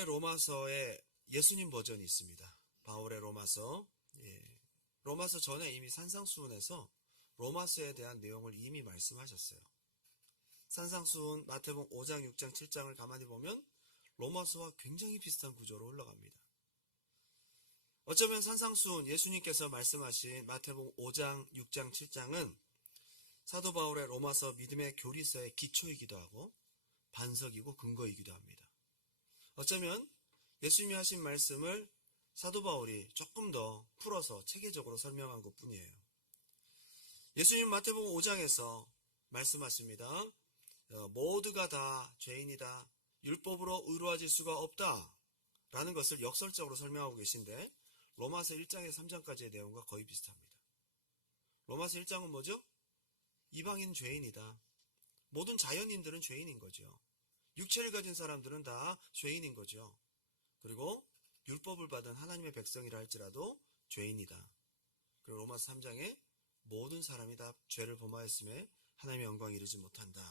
바울의 로마서에 예수님 버전이 있습니다. 바울의 로마서. 로마서 전에 이미 산상수훈에서 로마서에 대한 내용을 이미 말씀하셨어요. 산상수훈 마태복음 5장, 6장, 7장을 가만히 보면 로마서와 굉장히 비슷한 구조로 흘러갑니다. 어쩌면 산상수훈 예수님께서 말씀하신 마태복음 5장, 6장, 7장은 사도 바울의 로마서 믿음의 교리서의 기초이기도 하고 반석이고 근거이기도 합니다. 어쩌면 예수님이 하신 말씀을 사도 바울이 조금 더 풀어서 체계적으로 설명한 것뿐이에요. 예수님 마태복음 5장에서 말씀하십니다. 모두가 다 죄인이다. 율법으로 의로워질 수가 없다. 라는 것을 역설적으로 설명하고 계신데 로마서 1장에서 3장까지의 내용과 거의 비슷합니다. 로마서 1장은 뭐죠? 이방인 죄인이다. 모든 자연인들은 죄인인 거죠. 육체를 가진 사람들은 다 죄인인 거죠. 그리고 율법을 받은 하나님의 백성이라 할지라도 죄인이다. 그리고 로마서 3장에 모든 사람이 다 죄를 범하였음에 하나님의 영광에 이르지 못한다.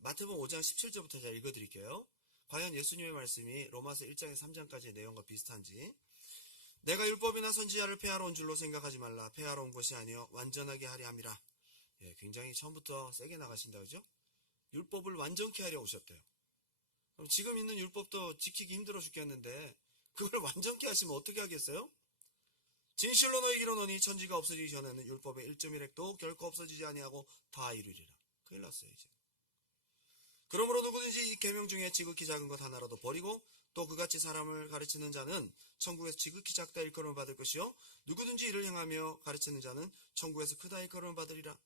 마태복음 5장 17절부터 제가 읽어드릴게요. 과연 예수님의 말씀이 로마서 1장에서 3장까지의 내용과 비슷한지. 내가 율법이나 선지자를 폐하러 온 줄로 생각하지 말라. 폐하러 온 것이 아니요 완전하게 하려 함이라. 굉장히 처음부터 세게 나가신다, 그죠? 율법을 완전케 하려 오셨대요. 그럼 지금 있는 율법도 지키기 힘들어 죽겠는데 그걸 완전케 하시면 어떻게 하겠어요? 진실로 너희에게 이르노니 천지가 없어지기 전에는 율법의 1.1획도 결코 없어지지 아니하고 다 이루리라. 큰일 났어요 이제. 그러므로 누구든지 이 계명 중에 지극히 작은 것 하나라도 버리고 또 그같이 사람을 가르치는 자는 천국에서 지극히 작다 일컬음을 받을 것이요 누구든지 이를 행하며 가르치는 자는 천국에서 크다 일컬음을 받으리라.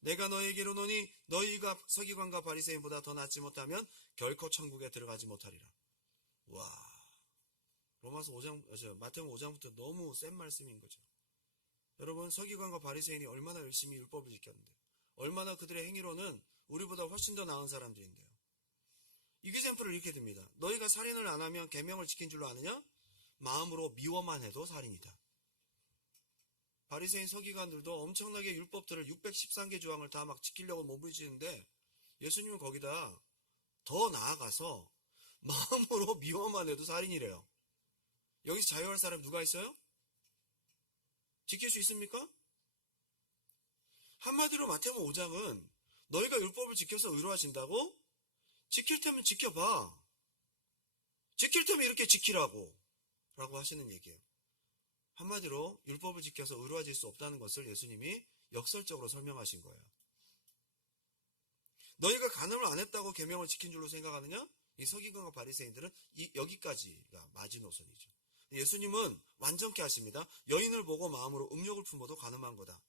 내가 너희에게 이르노니 너희가 서기관과 바리새인보다 더 낫지 못하면 결코 천국에 들어가지 못하리라. 와, 마태복음 5장부터 너무 센 말씀인 거죠. 여러분, 서기관과 바리새인이 얼마나 열심히 율법을 지켰는데 얼마나 그들의 행위로는 우리보다 훨씬 더 나은 사람들인데요. 이기샘플을 이렇게 듭니다. 너희가 살인을 안 하면 계명을 지킨 줄로 아느냐? 마음으로 미워만 해도 살인이다. 바리새인 서기관들도 엄청나게 율법들을 613개 조항을 다 막 지키려고 몸부림치는데 예수님은 거기다 더 나아가서 마음으로 미워만 해도 살인이래요. 여기서 자유할 사람 누가 있어요? 지킬 수 있습니까? 한마디로 마태복음 5장은 너희가 율법을 지켜서 의로워진다고? 지킬 테면 지켜봐. 지킬 테면 이렇게 지키라고 라고 하시는 얘기예요. 한마디로 율법을 지켜서 의로워질 수 없다는 것을 예수님이 역설적으로 설명하신 거예요. 너희가 간음을 안 했다고 계명을 지킨 줄로 생각하느냐? 이 서기관과 바리새인들은 여기까지가 마지노선이죠. 예수님은 완전케 하십니다. 여인을 보고 마음으로 음욕을 품어도 간음한 거다.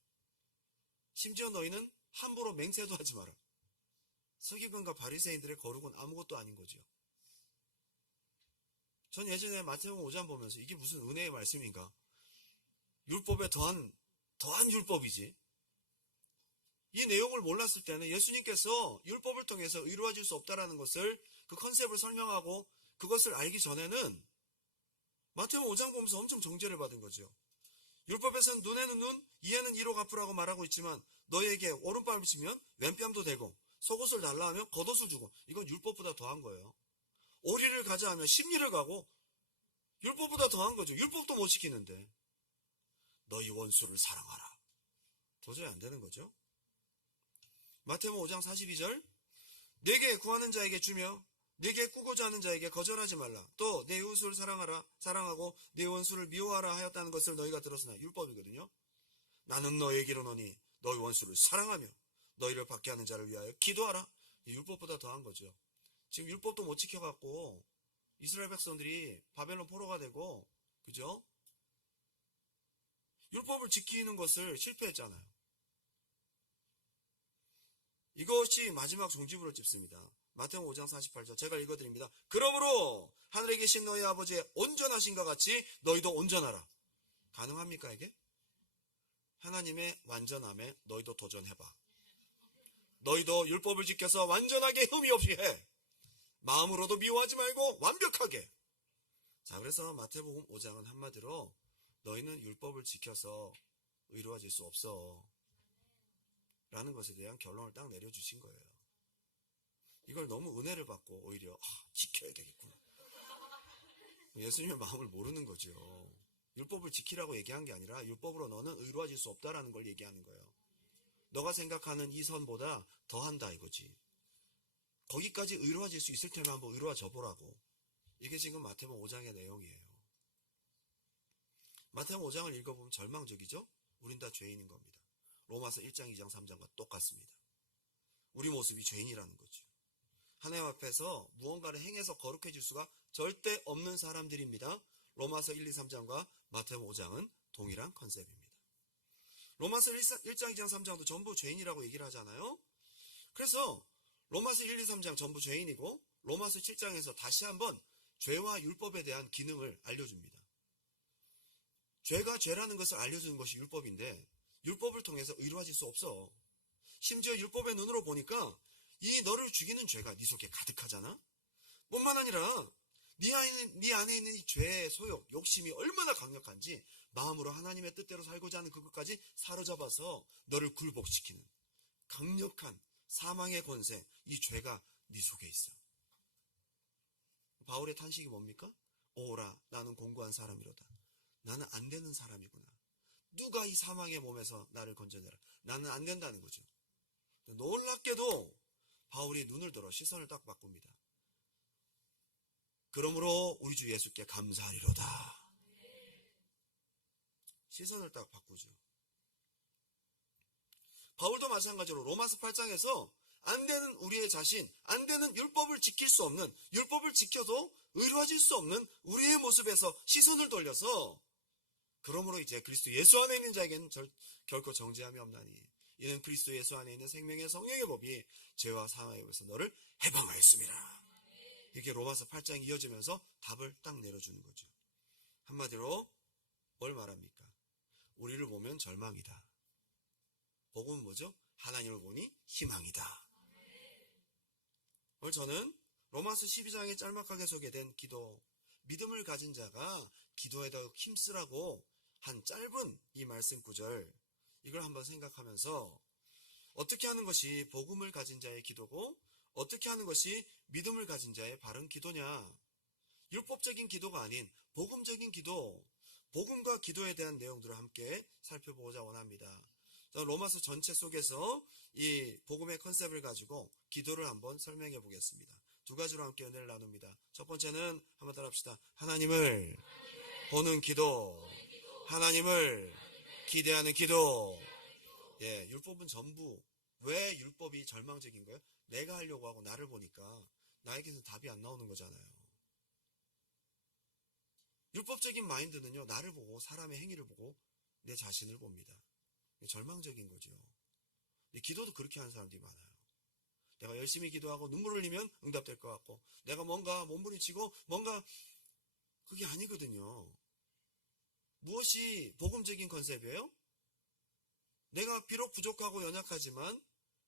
심지어 너희는 함부로 맹세도 하지 마라. 서기관과 바리새인들의 거룩은 아무것도 아닌 거죠. 전 예전에 마태복음 5장 보면서 이게 무슨 은혜의 말씀인가? 율법에 더한 율법이지. 이 내용을 몰랐을 때는 예수님께서 율법을 통해서 의로워질 수 없다라는 것을 그 컨셉을 설명하고 그것을 알기 전에는 마태복음 5장 보면서 엄청 정죄를 받은 거죠. 율법에서는 눈에는 눈, 이에는 이로 갚으라고 말하고 있지만 너희에게 오른뺨을 치면 왼뺨도 대고 속옷을 달라 하면 겉옷을 주고 이건 율법보다 더한 거예요. 오리를 가자 하면 십리를 가고 율법보다 더한 거죠. 율법도 못 지키는데 너희 원수를 사랑하라. 도저히 안 되는 거죠. 마태복음 5장 42절 내게 구하는 자에게 주며 내게 꾸고자 하는 자에게 거절하지 말라. 또 내 이웃을 사랑하고 내 원수를 미워하라 하였다는 것을 너희가 들었으나 율법이거든요. 나는 너에게 이르노니 너희 원수를 사랑하며 너희를 받게 하는 자를 위하여 기도하라. 율법보다 더한 거죠. 지금 율법도 못 지켜갖고 이스라엘 백성들이 바벨론 포로가 되고 그죠? 율법을 지키는 것을 실패했잖아요. 이것이 마지막 종지부를 찝습니다. 마태복음 5장 48절 제가 읽어드립니다. 그러므로 하늘에 계신 너희 아버지의 온전하신것 같이 너희도 온전하라. 가능합니까 이게? 하나님의 완전함에 너희도 도전해봐. 너희도 율법을 지켜서 완전하게 흠이 없이 해. 마음으로도 미워하지 말고 완벽하게. 자, 그래서 마태복음 5장은 한마디로 너희는 율법을 지켜서 의로워질 수 없어 라는 것에 대한 결론을 딱 내려주신 거예요. 이걸 너무 은혜를 받고 오히려 예수님의 마음을 모르는 거죠. 율법을 지키라고 얘기한 게 아니라 율법으로 너는 의로워질 수 없다라는 걸 얘기하는 거예요. 너가 생각하는 이 선보다 더한다 이거지. 거기까지 의로워질 수 있을 테면 한번 의로워져 보라고. 이게 지금 마태복음 5장의 내용이에요. 마태복음 5장을 읽어보면 절망적이죠? 우린 다 죄인인 겁니다. 로마서 1장, 2장, 3장과 똑같습니다. 우리 모습이 죄인이라는 거죠. 하나님 앞에서 무언가를 행해서 거룩해질 수가 절대 없는 사람들입니다. 로마서 1, 2, 3장과 마태복음 5장은 동일한 컨셉입니다. 로마서 1장, 2장, 3장도 전부 죄인이라고 얘기를 하잖아요. 그래서 로마서 1, 2, 3장 전부 죄인이고 로마서 7장에서 다시 한번 죄와 율법에 대한 기능을 알려줍니다. 죄가 죄라는 것을 알려주는 것이 율법인데 율법을 통해서 의로워질 수 없어. 심지어 율법의 눈으로 보니까 이 너를 죽이는 죄가 네 속에 가득하잖아. 뿐만 아니라 네 안에 있는 이 죄의 소욕, 욕심이 얼마나 강력한지 마음으로 하나님의 뜻대로 살고자 하는 그것까지 사로잡아서 너를 굴복시키는 강력한 사망의 권세, 이 죄가 네 속에 있어. 바울의 탄식이 뭡니까? 오라, 나는 공고한 사람이로다. 나는 안 되는 사람이구나. 누가 이 사망의 몸에서 나를 건져내라. 나는 안 된다는 거죠. 놀랍게도 바울이 눈을 들어 시선을 딱 바꿉니다. 그러므로 우리 주 예수께 감사하리로다. 시선을 딱 바꾸죠. 바울도 마찬가지로 로마서 8장에서 안 되는 우리의 자신, 안 되는 율법을 지킬 수 없는, 율법을 지켜도 의로워질 수 없는 우리의 모습에서 시선을 돌려서 그러므로 이제 그리스도 예수 안에 있는 자에게는 결코 정죄함이 없나니 이는 그리스도 예수 안에 있는 생명의 성령의 법이 죄와 사망의 법에서 너를 해방하였습니다. 이렇게 로마서 8장이 이어지면서 답을 딱 내려주는 거죠. 한마디로 뭘 말합니까? 우리를 보면 절망이다. 복음은 뭐죠? 하나님을 보니 희망이다. 오늘 저는 로마서 12장에 짤막하게 소개된 기도, 믿음을 가진 자가 기도에 더 힘쓰라고 한 짧은 이 말씀 구절, 이걸 한번 생각하면서 어떻게 하는 것이 복음을 가진 자의 기도고 어떻게 하는 것이 믿음을 가진 자의 바른 기도냐. 율법적인 기도가 아닌 복음적인 기도, 복음과 기도에 대한 내용들을 함께 살펴보고자 원합니다. 로마서 전체 속에서 이 복음의 컨셉을 가지고 기도를 한번 설명해 보겠습니다. 두 가지로 함께 은혜를 나눕니다. 첫 번째는 한번 따라합시다. 하나님을 보는 기도, 하나님을 기대하는 기도. 예, 율법은 전부. 왜 율법이 절망적인 거예요? 내가 하려고 하고 나를 보니까 나에게서 답이 안 나오는 거잖아요. 율법적인 마인드는요, 나를 보고 사람의 행위를 보고 내 자신을 봅니다. 절망적인 거죠. 기도도 그렇게 하는 사람들이 많아요. 내가 열심히 기도하고 눈물 흘리면 응답될 것 같고 내가 뭔가 몸부림치고 뭔가 그게 아니거든요. 무엇이 복음적인 컨셉이에요? 내가 비록 부족하고 연약하지만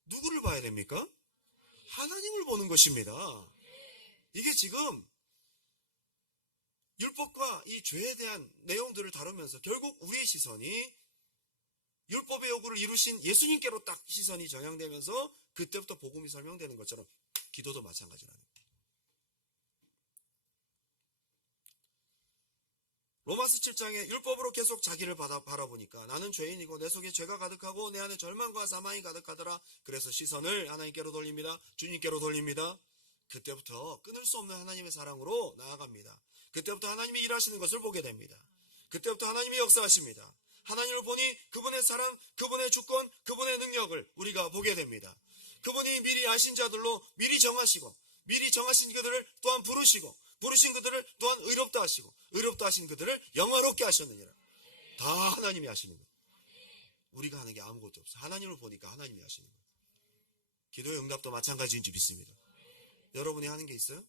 누구를 봐야 됩니까? 하나님을 보는 것입니다. 이게 지금 율법과 이 죄에 대한 내용들을 다루면서 결국 우리의 시선이 율법의 요구를 이루신 예수님께로 딱 시선이 전향되면서 그때부터 복음이 설명되는 것처럼 기도도 마찬가지라는 거예요. 로마서 7장에 율법으로 계속 자기를 바라보니까 나는 죄인이고 내 속에 죄가 가득하고 내 안에 절망과 사망이 가득하더라. 그래서 시선을 하나님께로 돌립니다. 주님께로 돌립니다. 그때부터 끊을 수 없는 하나님의 사랑으로 나아갑니다. 그때부터 하나님이 일하시는 것을 보게 됩니다. 그때부터 하나님이 역사하십니다. 하나님을 보니 그분의 사랑, 그분의 주권, 그분의 능력을 우리가 보게 됩니다. 그분이 미리 아신 자들로 미리 정하시고 미리 정하신 그들을 또한 부르신 그들을 또한 의롭다 하시고 의롭다 하신 그들을 영화롭게 하셨느니라. 다 하나님이 하시는 거예요. 우리가 하는 게 아무것도 없어요. 하나님을 보니까 하나님이 하시는 거예요. 기도의 응답도 마찬가지인 줄 믿습니다. 여러분이 하는 게 있어요?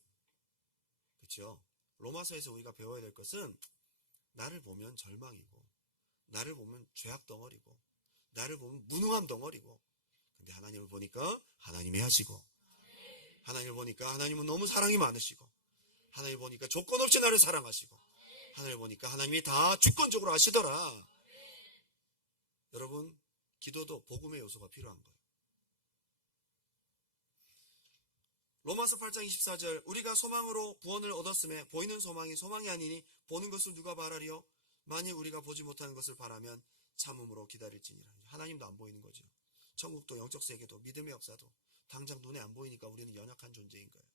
그렇죠? 로마서에서 우리가 배워야 될 것은 나를 보면 절망이고 나를 보면 죄악 덩어리고 나를 보면 무능함 덩어리고 근데 하나님을 보니까 하나님이 하시고 하나님을 보니까 하나님은 너무 사랑이 많으시고 하나님을 보니까 조건 없이 나를 사랑하시고 하나님을 보니까 하나님이 다 주권적으로 하시더라. 여러분, 기도도 복음의 요소가 필요한 거예요. 로마서 8장 24절 우리가 소망으로 구원을 얻었음에 보이는 소망이 소망이 아니니 보는 것을 누가 바라리요? 만일 우리가 보지 못하는 것을 바라면 참음으로 기다릴지니라. 하나님도 안 보이는 거죠. 천국도 영적 세계도 믿음의 역사도 당장 눈에 안 보이니까 우리는 연약한 존재인 거예요.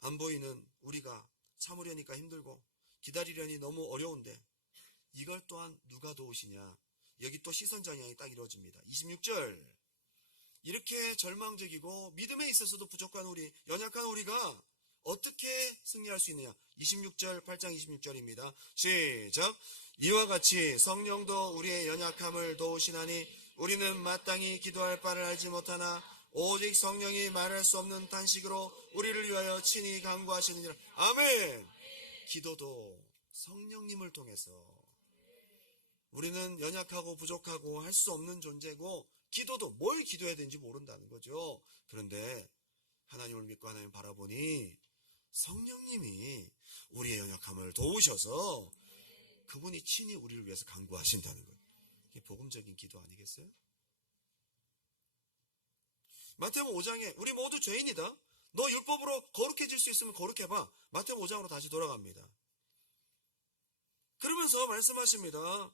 안 보이는 우리가 참으려니까 힘들고 기다리려니 너무 어려운데 이걸 또한 누가 도우시냐. 여기 또 시선 전향이 딱 이루어집니다. 26절 이렇게 절망적이고 믿음에 있어서도 부족한 우리, 연약한 우리가 어떻게 승리할 수 있느냐. 26절, 8장 26절입니다. 시작. 이와 같이 성령도 우리의 연약함을 도우시나니 우리는 마땅히 기도할 바를 알지 못하나 오직 성령이 말할 수 없는 탄식으로 우리를 위하여 친히 간구하시느니라. 아멘. 기도도 성령님을 통해서 우리는 연약하고 부족하고 할 수 없는 존재고 기도도 뭘 기도해야 되는지 모른다는 거죠. 그런데 하나님을 믿고 하나님 바라보니 성령님이 우리의 연약함을 도우셔서 그분이 친히 우리를 위해서 간구하신다는 거예요. 이게 복음적인 기도 아니겠어요? 마태복음 5장에 우리 모두 죄인이다. 너 율법으로 거룩해질 수 있으면 거룩해봐. 마태복음 5장으로 다시 돌아갑니다. 그러면서 말씀하십니다.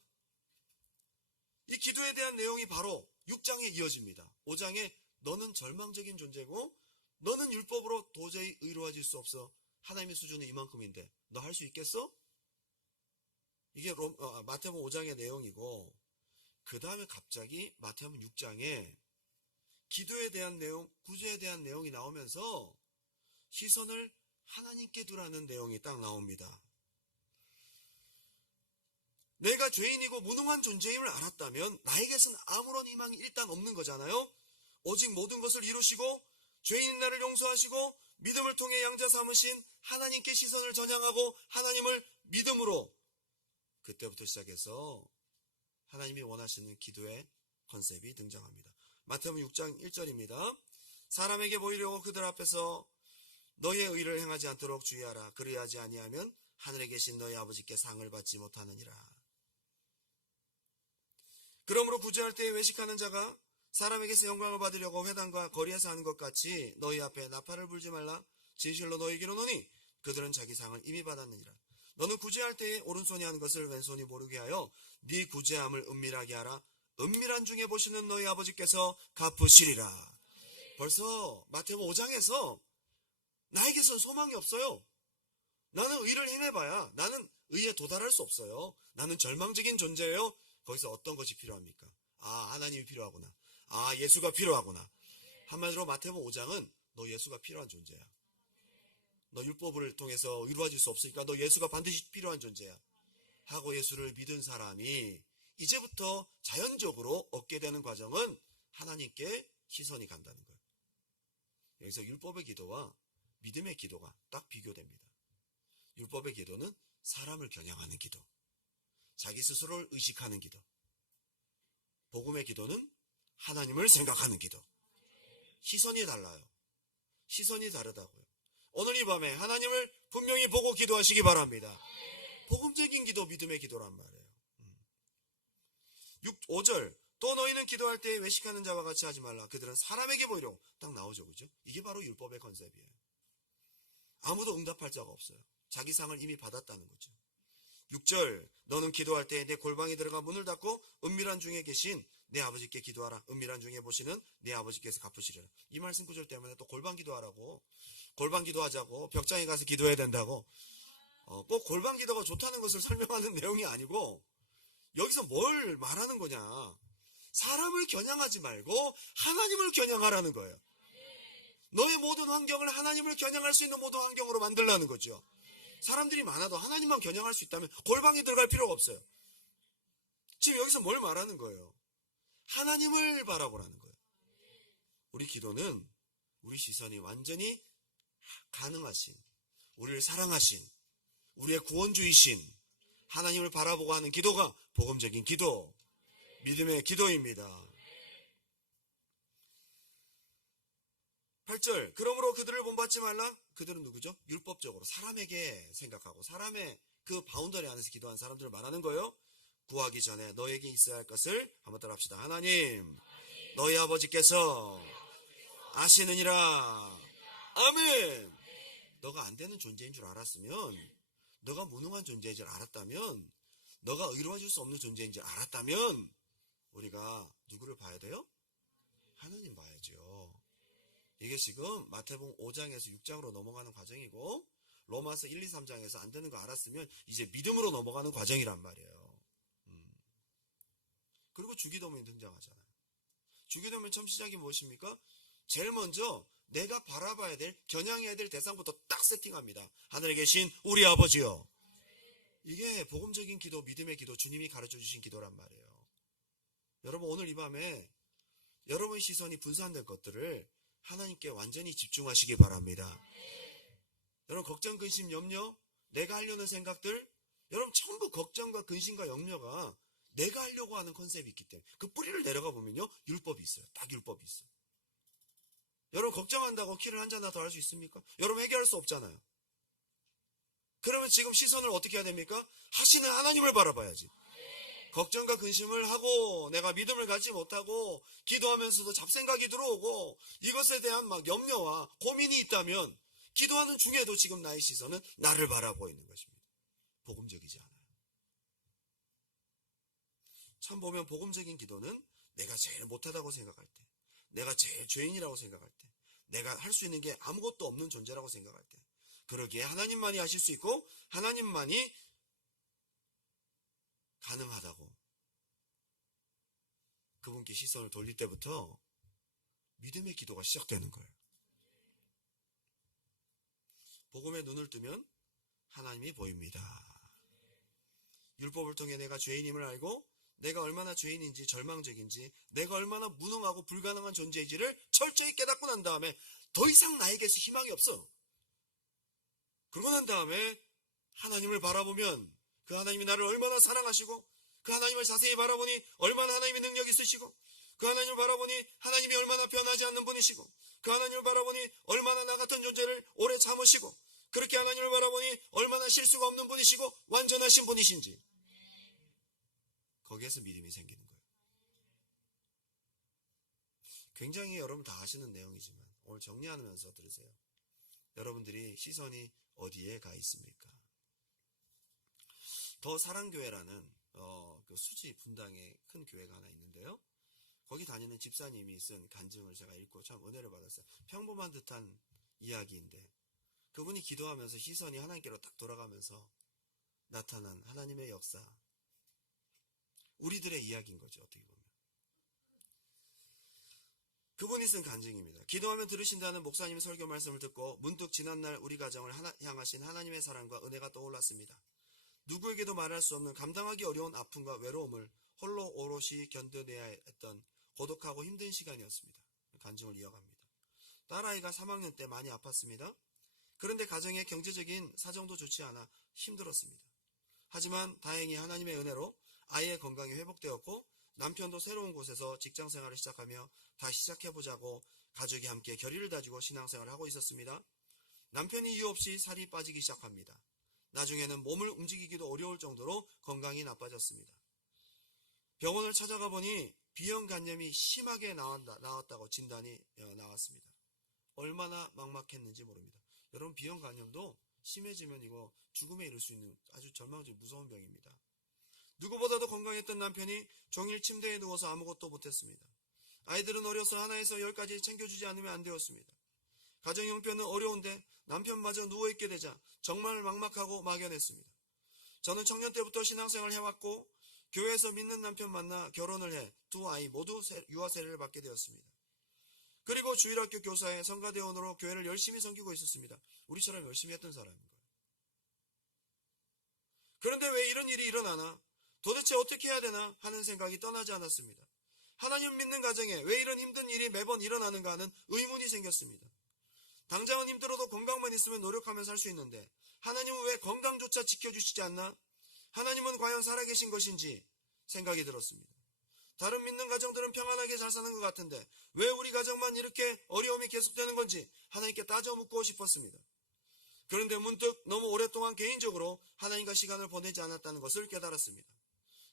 이 기도에 대한 내용이 바로 6장에 이어집니다. 5장에 너는 절망적인 존재고 너는 율법으로 도저히 의로워질 수 없어. 하나님의 수준은 이만큼인데 너 할 수 있겠어? 이게 마태복음 5장의 내용이고 그 다음에 갑자기 마태복음 6장에 기도에 대한 내용, 구제에 대한 내용이 나오면서 시선을 하나님께 두라는 내용이 딱 나옵니다. 내가 죄인이고 무능한 존재임을 알았다면 나에게서는 아무런 희망이 일단 없는 거잖아요. 오직 모든 것을 이루시고 죄인인 나를 용서하시고 믿음을 통해 양자 삼으신 하나님께 시선을 전향하고 하나님을 믿음으로 그때부터 시작해서 하나님이 원하시는 기도의 컨셉이 등장합니다. 마태복음 6장 1절입니다. 사람에게 보이려고 그들 앞에서 너희의 의를 행하지 않도록 주의하라. 그리하지 아니하면 하늘에 계신 너희 아버지께 상을 받지 못하느니라. 그러므로 구제할 때에 외식하는 자가 사람에게서 영광을 받으려고 회당과 거리에서 하는 것 같이 너희 앞에 나팔을 불지 말라. 진실로 너희에게 이르노니 그들은 자기 상을 이미 받았느니라. 너는 구제할 때에 오른손이 하는 것을 왼손이 모르게 하여 네 구제함을 은밀하게 하라. 은밀한 중에 보시는 너희 아버지께서 갚으시리라. 벌써 마태복음 5장에서 나에게선 소망이 없어요. 나는 의를 행해봐야 나는 의에 도달할 수 없어요. 나는 절망적인 존재예요. 거기서 어떤 것이 필요합니까? 아, 하나님이 필요하구나. 아, 예수가 필요하구나. 한마디로 마태복음 5장은 너 예수가 필요한 존재야. 너 율법을 통해서 이루어질 수 없으니까 너 예수가 반드시 필요한 존재야. 하고 예수를 믿은 사람이 이제부터 자연적으로 얻게 되는 과정은 하나님께 시선이 간다는 거예요. 여기서 율법의 기도와 믿음의 기도가 딱 비교됩니다. 율법의 기도는 사람을 겨냥하는 기도, 자기 스스로를 의식하는 기도. 복음의 기도는 하나님을 생각하는 기도. 시선이 달라요. 시선이 다르다고요. 오늘 이 밤에 하나님을 분명히 보고 기도하시기 바랍니다. 복음적인 기도, 믿음의 기도란 말이에요. 5절 또 너희는 기도할 때 외식하는 자와 같이 하지 말라. 그들은 사람에게 보이려고. 딱 나오죠. 그죠? 이게 바로 율법의 컨셉이에요. 아무도 응답할 자가 없어요. 자기 상을 이미 받았다는 거죠. 6절 너는 기도할 때 내 골방에 들어가 문을 닫고 은밀한 중에 계신 내 아버지께 기도하라. 은밀한 중에 보시는 내 아버지께서 갚으시리라. 이 말씀 구절 때문에 또 골방 기도하라고, 골방 기도하자고, 벽장에 가서 기도해야 된다고, 꼭 골방 기도가 좋다는 것을 설명하는 내용이 아니고 여기서 뭘 말하는 거냐. 사람을 겨냥하지 말고 하나님을 겨냥하라는 거예요. 너의 모든 환경을 하나님을 겨냥할 수 있는 모든 환경으로 만들라는 거죠. 사람들이 많아도 하나님만 겨냥할 수 있다면 골방에 들어갈 필요가 없어요. 지금 여기서 뭘 말하는 거예요? 하나님을 바라보라는 거예요. 우리 기도는 우리 시선이 완전히 가능하신, 우리를 사랑하신, 우리의 구원주이신 하나님을 바라보고 하는 기도가 복음적인 기도, 믿음의 기도입니다. 8절 그러므로 그들을 본받지 말라. 그들은 누구죠? 율법적으로 사람에게 생각하고 사람의 그 바운더리 안에서 기도하는 사람들을 말하는 거예요. 구하기 전에 너에게 있어야 할 것을 한번 따라 합시다. 하나님, 너희 아버지께서 아시느니라. 아멘. 너가 안 되는 존재인 줄 알았으면, 너가 무능한 존재인 줄 알았다면, 너가 의로워질 수 없는 존재인 줄 알았다면, 우리가 누구를 봐야 돼요? 하나님 봐야죠. 이게 지금 마태복음 5장에서 6장으로 넘어가는 과정이고, 로마서 1, 2, 3장에서 안 되는 거 알았으면 이제 믿음으로 넘어가는 과정이란 말이에요. 그리고 주기도문이 등장하잖아요. 주기도문 처음 시작이 무엇입니까? 제일 먼저 내가 바라봐야 될, 겨냥해야 될 대상부터 딱 세팅합니다. 하늘에 계신 우리 아버지요. 이게 복음적인 기도, 믿음의 기도, 주님이 가르쳐 주신 기도란 말이에요. 여러분, 오늘 이 밤에 여러분의 시선이 분산된 것들을 하나님께 완전히 집중하시기 바랍니다. 여러분, 걱정, 근심, 염려, 내가 하려는 생각들, 여러분 전부 걱정과 근심과 염려가 내가 하려고 하는 컨셉이 있기 때문에 그 뿌리를 내려가 보면요, 율법이 있어요. 딱 율법이 있어요. 여러분, 걱정한다고 키를 한 잔이나 더 할 수 있습니까? 여러분, 해결할 수 없잖아요. 그러면 지금 시선을 어떻게 해야 됩니까? 하시는 하나님을 바라봐야지. 걱정과 근심을 하고 내가 믿음을 갖지 못하고 기도하면서도 잡생각이 들어오고 이것에 대한 막 염려와 고민이 있다면 기도하는 중에도 지금 나의 시선은 나를 바라보고 있는 것입니다. 복음적이지 않아요. 참 보면 복음적인 기도는 내가 제일 못하다고 생각할 때, 내가 제일 죄인이라고 생각할 때, 내가 할 수 있는 게 아무것도 없는 존재라고 생각할 때, 그러기에 하나님만이 하실 수 있고 하나님만이 가능하다고 그분께 시선을 돌릴 때부터 믿음의 기도가 시작되는 거예요. 복음에 눈을 뜨면 하나님이 보입니다. 율법을 통해 내가 죄인임을 알고 내가 얼마나 죄인인지, 절망적인지, 내가 얼마나 무능하고 불가능한 존재인지를 철저히 깨닫고 난 다음에 더 이상 나에게서 희망이 없어. 그러고 난 다음에 하나님을 바라보면 그 하나님이 나를 얼마나 사랑하시고 그 하나님을 자세히 바라보니 얼마나 하나님이 능력 있으시고 그 하나님을 바라보니 하나님이 얼마나 변하지 않는 분이시고 그 하나님을 바라보니 얼마나 나 같은 존재를 오래 참으시고 그렇게 하나님을 바라보니 얼마나 실수가 없는 분이시고 완전하신 분이신지, 거기에서 믿음이 생기는 거예요. 굉장히 여러분 다 아시는 내용이지만 오늘 정리하면서 들으세요. 여러분들이 시선이 어디에 가 있습니까? 더 사랑교회라는 그 수지 분당에 큰 교회가 하나 있는데요. 거기 다니는 집사님이 쓴 간증을 제가 읽고 참 은혜를 받았어요. 평범한 듯한 이야기인데 그분이 기도하면서 시선이 하나님께로 딱 돌아가면서 나타난 하나님의 역사, 우리들의 이야기인 거죠. 어떻게 보면 그분이 쓴 간증입니다. 기도하면 들으신다는 목사님의 설교 말씀을 듣고 문득 지난날 우리 가정을 향하신 하나님의 사랑과 은혜가 떠올랐습니다. 누구에게도 말할 수 없는 감당하기 어려운 아픔과 외로움을 홀로 오롯이 견뎌내야 했던 고독하고 힘든 시간이었습니다. 간증을 이어갑니다. 딸아이가 3학년 때 많이 아팠습니다. 그런데 가정의 경제적인 사정도 좋지 않아 힘들었습니다. 하지만 다행히 하나님의 은혜로 아이의 건강이 회복되었고 남편도 새로운 곳에서 직장생활을 시작하며 다시 시작해보자고 가족이 함께 결의를 다지고 신앙생활을 하고 있었습니다. 남편이 이유 없이 살이 빠지기 시작합니다. 나중에는 몸을 움직이기도 어려울 정도로 건강이 나빠졌습니다. 병원을 찾아가 보니 비형간염이 심하게 나왔다고 진단이 나왔습니다. 얼마나 막막했는지 모릅니다. 여러분, 비형간염도 심해지면 이거 죽음에 이를 수 있는 아주 절망적인 무서운 병입니다. 누구보다도 건강했던 남편이 종일 침대에 누워서 아무것도 못했습니다. 아이들은 어려서 하나에서 10까지 챙겨주지 않으면 안 되었습니다. 가정형편은 어려운데 남편마저 누워있게 되자 정말 막막하고 막연했습니다. 저는 청년 때부터 신앙생활을 해왔고 교회에서 믿는 남편 만나 결혼을 해 두 아이 모두 유아 세례를 받게 되었습니다. 그리고 주일학교 교사의 성가대원으로 교회를 열심히 섬기고 있었습니다. 우리처럼 열심히 했던 사람인 거예요. 그런데 왜 이런 일이 일어나나? 도대체 어떻게 해야 되나? 하는 생각이 떠나지 않았습니다. 하나님 믿는 가정에 왜 이런 힘든 일이 매번 일어나는가 하는 의문이 생겼습니다. 당장은 힘들어도 건강만 있으면 노력하면서 할 수 있는데 하나님은 왜 건강조차 지켜주시지 않나? 하나님은 과연 살아계신 것인지 생각이 들었습니다. 다른 믿는 가정들은 평안하게 잘 사는 것 같은데 왜 우리 가정만 이렇게 어려움이 계속되는 건지 하나님께 따져 묻고 싶었습니다. 그런데 문득 너무 오랫동안 개인적으로 하나님과 시간을 보내지 않았다는 것을 깨달았습니다.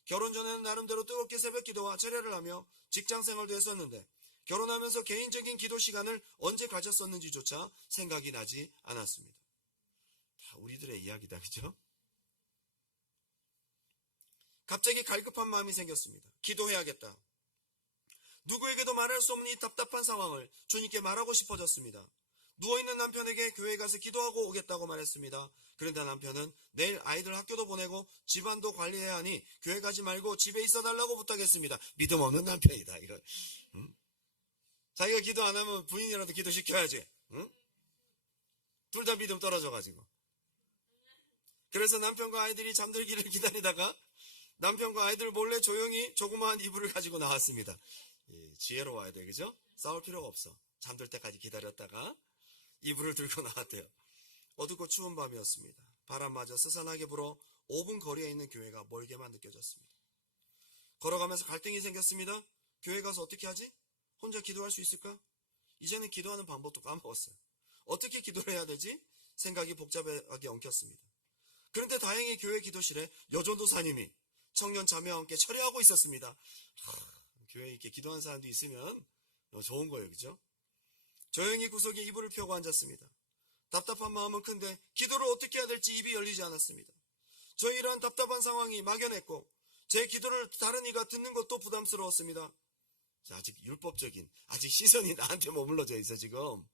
결혼 전에는 나름대로 뜨겁게 새벽 기도와 철야를 하며 직장 생활도 했었는데 결혼하면서 개인적인 기도 시간을 언제 가졌었는지조차 생각이 나지 않았습니다. 다 우리들의 이야기다, 그죠? 갑자기 갈급한 마음이 생겼습니다. 기도해야겠다. 누구에게도 말할 수 없는 이 답답한 상황을 주님께 말하고 싶어졌습니다. 누워있는 남편에게 교회에 가서 기도하고 오겠다고 말했습니다. 그런데 남편은 내일 아이들 학교도 보내고 집안도 관리해야 하니 교회 가지 말고 집에 있어달라고 부탁했습니다. 믿음 없는 남편이다, 이거. 응? 자기가 기도 안 하면 부인이라도 기도시켜야지. 응? 둘 다 믿음 떨어져가지고. 그래서 남편과 아이들이 잠들기를 기다리다가 남편과 아이들 몰래 조용히 조그마한 이불을 가지고 나왔습니다. 지혜로워야 돼, 그죠? 싸울 필요가 없어. 잠들 때까지 기다렸다가 이불을 들고 나왔대요. 어둡고 추운 밤이었습니다. 바람마저 스산하게 불어 5분 거리에 있는 교회가 멀게만 느껴졌습니다. 걸어가면서 갈등이 생겼습니다. 교회 가서 어떻게 하지? 혼자 기도할 수 있을까? 이제는 기도하는 방법도 까먹었어요. 어떻게 기도를 해야 되지? 생각이 복잡하게 엉켰습니다. 그런데 다행히 교회 기도실에 여전도사님이 청년 자매와 함께 철회하고 있었습니다. 교회에 이렇게 기도하는 사람도 있으면 좋은 거예요, 그죠? 조용히 구석에 이불을 펴고 앉았습니다. 답답한 마음은 큰데 기도를 어떻게 해야 될지 입이 열리지 않았습니다. 저희 이러한 답답한 상황이 막연했고 제 기도를 다른 이가 듣는 것도 부담스러웠습니다. 아직 율법적인, 아직 시선이 나한테 머물러져 있어 지금.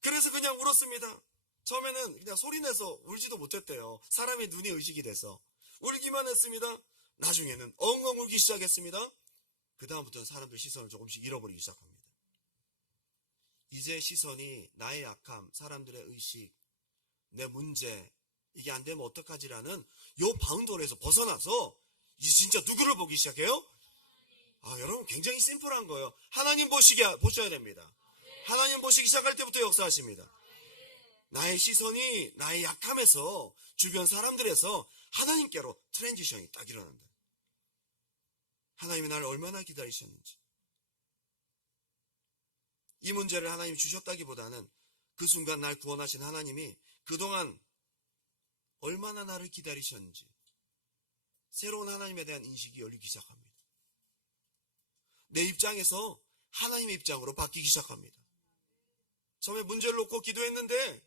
그래서 그냥 울었습니다. 처음에는 그냥 소리내서 울지도 못했대요. 사람의 눈이 의식이 돼서 울기만 했습니다. 나중에는 엉엉 울기 시작했습니다. 그 다음부터는 사람들 시선을 조금씩 잃어버리기 시작합니다. 이제 시선이 나의 약함, 사람들의 의식, 내 문제, 이게 안 되면 어떡하지라는 요 바운더리에서 벗어나서 이제 진짜 누구를 보기 시작해요? 여러분 굉장히 심플한 거예요. 하나님 보셔야 됩니다. 하나님 보시기 시작할 때부터 역사하십니다. 나의 시선이 나의 약함에서 주변 사람들에서 하나님께로 트랜지션이 딱 일어난다. 하나님이 나를 얼마나 기다리셨는지. 이 문제를 하나님이 주셨다기보다는 그 순간 날 구원하신 하나님이 그동안 얼마나 나를 기다리셨는지 새로운 하나님에 대한 인식이 열리기 시작합니다. 내 입장에서 하나님의 입장으로 바뀌기 시작합니다. 처음에 문제를 놓고 기도했는데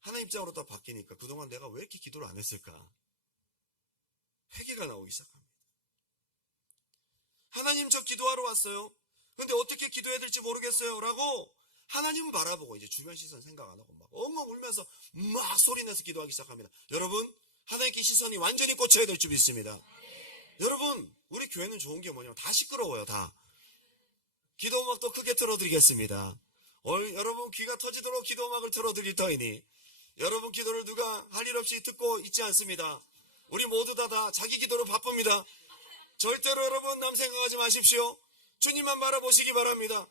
하나님 입장으로 다 바뀌니까 그동안 내가 왜 이렇게 기도를 안 했을까? 회개가 나오기 시작합니다. 하나님, 저 기도하러 왔어요. 근데 어떻게 기도해야 될지 모르겠어요. 라고 하나님은 바라보고 이제 주변 시선 생각 안 하고 막 엉엉 울면서 막 소리내서 기도하기 시작합니다. 여러분, 하나님께 시선이 완전히 꽂혀야 될 줄 믿습니다. 여러분, 우리 교회는 좋은 게 뭐냐면 다 시끄러워요, 다. 기도음악도 크게 틀어드리겠습니다. 여러분 귀가 터지도록 기도음악을 틀어드릴 터이니 여러분 기도를 누가 할 일 없이 듣고 있지 않습니다. 우리 모두 다 자기 기도로 바쁩니다. 절대로 여러분 남 생각하지 마십시오. 주님만 바라보시기 바랍니다.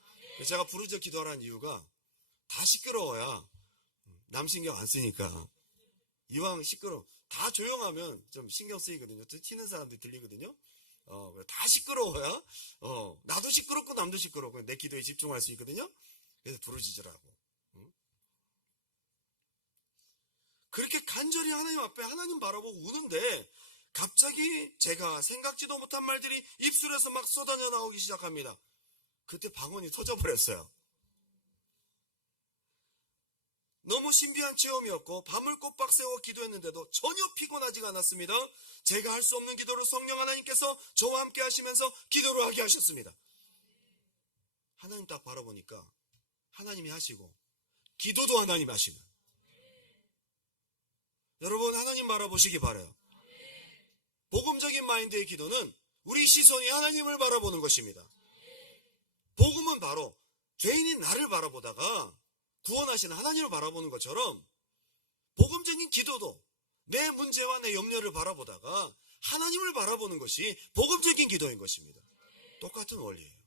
제가 부르짖어 기도하라는 이유가 다 시끄러워야 남 신경 안 쓰니까. 이왕 다 조용하면 좀 신경 쓰이거든요. 튀는 사람들이 들리거든요. 다 시끄러워야 나도 시끄럽고 남도 시끄럽고 내 기도에 집중할 수 있거든요. 그래서 부르짖으라고. 그렇게 간절히 하나님 앞에 하나님 바라보고 우는데 갑자기 제가 생각지도 못한 말들이 입술에서 막 쏟아져 나오기 시작합니다. 그때 방언이 터져버렸어요. 너무 신비한 체험이었고 밤을 꼬박 세워 기도했는데도 전혀 피곤하지가 않았습니다. 제가 할 수 없는 기도를 성령 하나님께서 저와 함께 하시면서 기도를 하게 하셨습니다. 하나님 딱 바라보니까 하나님이 하시고 기도도 하나님이 하시는. 여러분 하나님 바라보시기 바라요. 복음적인 마인드의 기도는 우리 시선이 하나님을 바라보는 것입니다. 복음은 바로 죄인인 나를 바라보다가 구원하시는 하나님을 바라보는 것처럼 복음적인 기도도 내 문제와 내 염려를 바라보다가 하나님을 바라보는 것이 복음적인 기도인 것입니다. 똑같은 원리예요.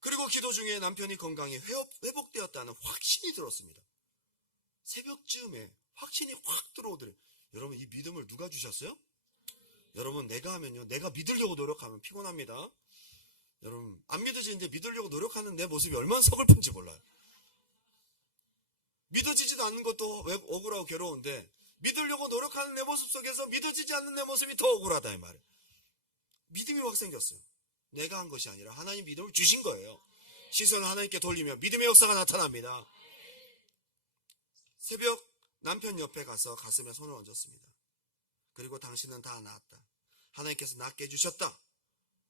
그리고 기도 중에 남편이 건강이 회복되었다는 확신이 들었습니다. 새벽쯤에 확신이 확 들어오더래요. 여러분 이 믿음을 누가 주셨어요? 여러분 내가 하면요. 내가 믿으려고 노력하면 피곤합니다. 여러분 안 믿어지는데 믿으려고 노력하는 내 모습이 얼마나 서글픈지 몰라요. 믿어지지도 않는 것도 억울하고 괴로운데 믿으려고 노력하는 내 모습 속에서 믿어지지 않는 내 모습이 더 억울하다 이 말이에요. 믿음이 확 생겼어요. 내가 한 것이 아니라 하나님 믿음을 주신 거예요. 시선을 하나님께 돌리면 믿음의 역사가 나타납니다. 새벽 남편 옆에 가서 가슴에 손을 얹었습니다. 그리고 당신은 다 나았다. 하나님께서 낫게 해주셨다.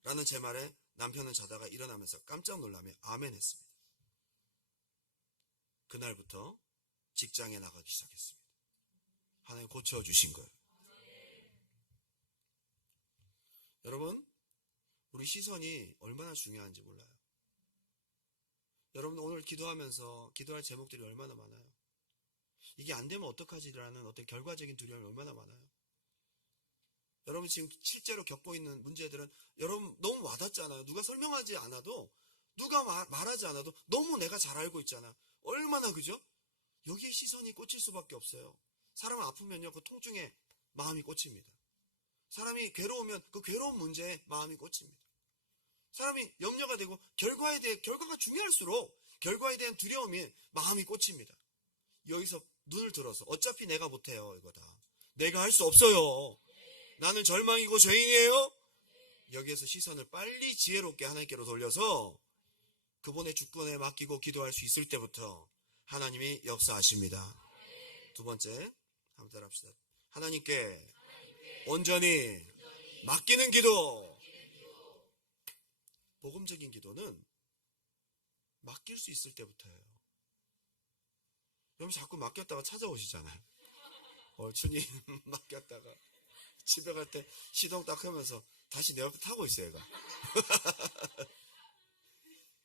라는 제 말에 남편은 자다가 일어나면서 깜짝 놀라며 아멘 했습니다. 그날부터 직장에 나가기 시작했습니다. 하나님 고쳐주신 거예요. 여러분, 우리 시선이 얼마나 중요한지 몰라요. 여러분, 오늘 기도하면서 기도할 제목들이 얼마나 많아요. 이게 안 되면 어떡하지라는 어떤 결과적인 두려움이 얼마나 많아요. 여러분 지금 실제로 겪고 있는 문제들은 여러분 너무 와닿잖아요. 누가 설명하지 않아도, 누가 말하지 않아도 너무 내가 잘 알고 있잖아. 얼마나, 그죠? 여기에 시선이 꽂힐 수밖에 없어요. 사람은 아프면요, 그 통증에 마음이 꽂힙니다. 사람이 괴로우면 그 괴로운 문제에 마음이 꽂힙니다. 사람이 염려가 되고 결과가 중요할수록 결과에 대한 두려움이 마음이 꽂힙니다. 여기서 눈을 들어서 어차피 내가 못해요, 이거다. 내가 할 수 없어요. 나는 절망이고 죄인이에요. 여기에서 시선을 빨리 지혜롭게 하나님께로 돌려서 그분의 주권에 맡기고 기도할 수 있을 때부터 하나님이 역사하십니다. 두 번째, 한번 따라합시다. 하나님께 온전히 맡기는 기도. 복음적인 기도는 맡길 수 있을 때부터예요. 여러분 자꾸 맡겼다가 찾아오시잖아요. 주님 맡겼다가 집에 갈 때 시동 딱 하면서 다시 내 옆에 타고 있어요, 얘가.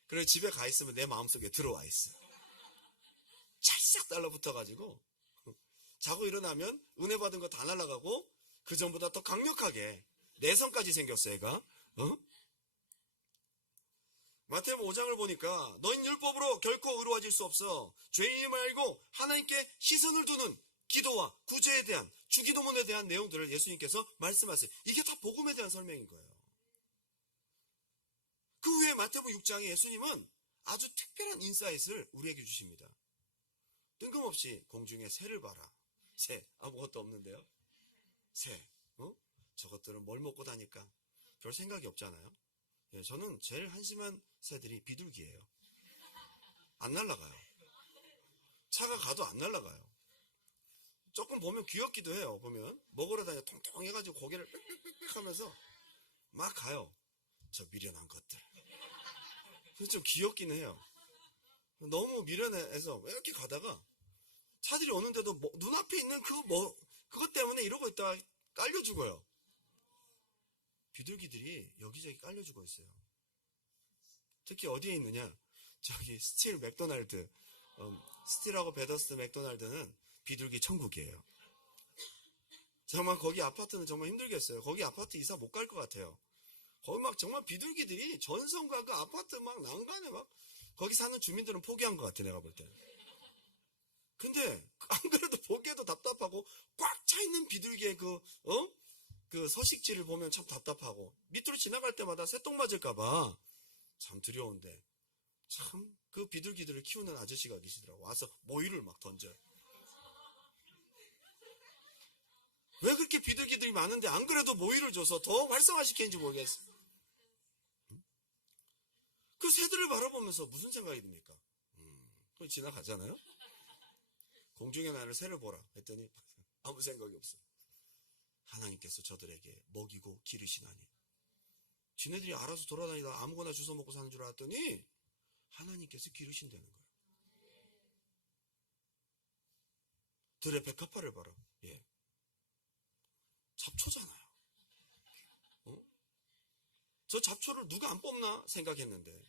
그래서 집에 가 있으면 내 마음속에 들어와 있어요. 찰싹 달라붙어가지고 자고 일어나면 은혜 받은 거 다 날아가고 그 전보다 더 강력하게 내성까지 생겼어요, 얘가. 마태복음 5장을 보니까 너희는 율법으로 결코 의로워질 수 없어. 죄인이 말고 하나님께 시선을 두는 기도와 구제에 대한, 주기도문에 대한 내용들을 예수님께서 말씀하세요. 이게 다 복음에 대한 설명인 거예요. 그 후에 마태복음 6장에 예수님은 아주 특별한 인사이트를 우리에게 주십니다. 뜬금없이 공중에 새를 봐라. 새, 아무것도 없는데요. 새, 저것들은 뭘 먹고 다닐까? 별 생각이 없잖아요. 예, 저는 제일 한심한 새들이 비둘기예요. 안 날아가요. 차가 가도 안 날아가요. 조금 보면 귀엽기도 해요. 보면 먹으러 다녀 통통해가지고 고개를 빽빽빽 하면서 막 가요. 저 미련한 것들. 그래서 좀 귀엽기는 해요. 너무 미련해서 왜 이렇게 가다가 차들이 오는데도 눈앞에 있는 그것 때문에 이러고 있다가 깔려 죽어요. 비둘기들이 여기저기 깔려 죽어 있어요. 특히 어디에 있느냐? 저기 스틸 맥도날드, 스틸하고 베더스 맥도날드는 비둘기 천국이에요. 정말 거기 아파트는 정말 힘들겠어요. 거기 아파트 이사 못 갈 것 같아요. 거기 막 정말 비둘기들이 전선과 그 아파트 막 난간에 막 거기 사는 주민들은 포기한 것 같아, 내가 볼 때는. 근데 안 그래도 보기에도 답답하고 꽉 차 있는 비둘기의 그 서식지를 보면 참 답답하고 밑으로 지나갈 때마다 새똥 맞을까봐 참 두려운데, 참 그 비둘기들을 키우는 아저씨가 계시더라고. 와서 모이를 막 던져요. 왜 그렇게 비둘기들이 많은데 안 그래도 모이를 줘서 더 활성화시키는지 모르겠어. 그 새들을 바라보면서 무슨 생각이 듭니까? 그럼 지나가잖아요. 공중에 나를 새를 보라 했더니 아무 생각이 없어. 하나님께서 저들에게 먹이고 기르시나니. 지네들이 알아서 돌아다니다 아무거나 주워 먹고 사는 줄 알았더니 하나님께서 기르신다는 거예요. 들의 백합화를 봐라. 예. 잡초잖아요. 저 잡초를 누가 안 뽑나 생각했는데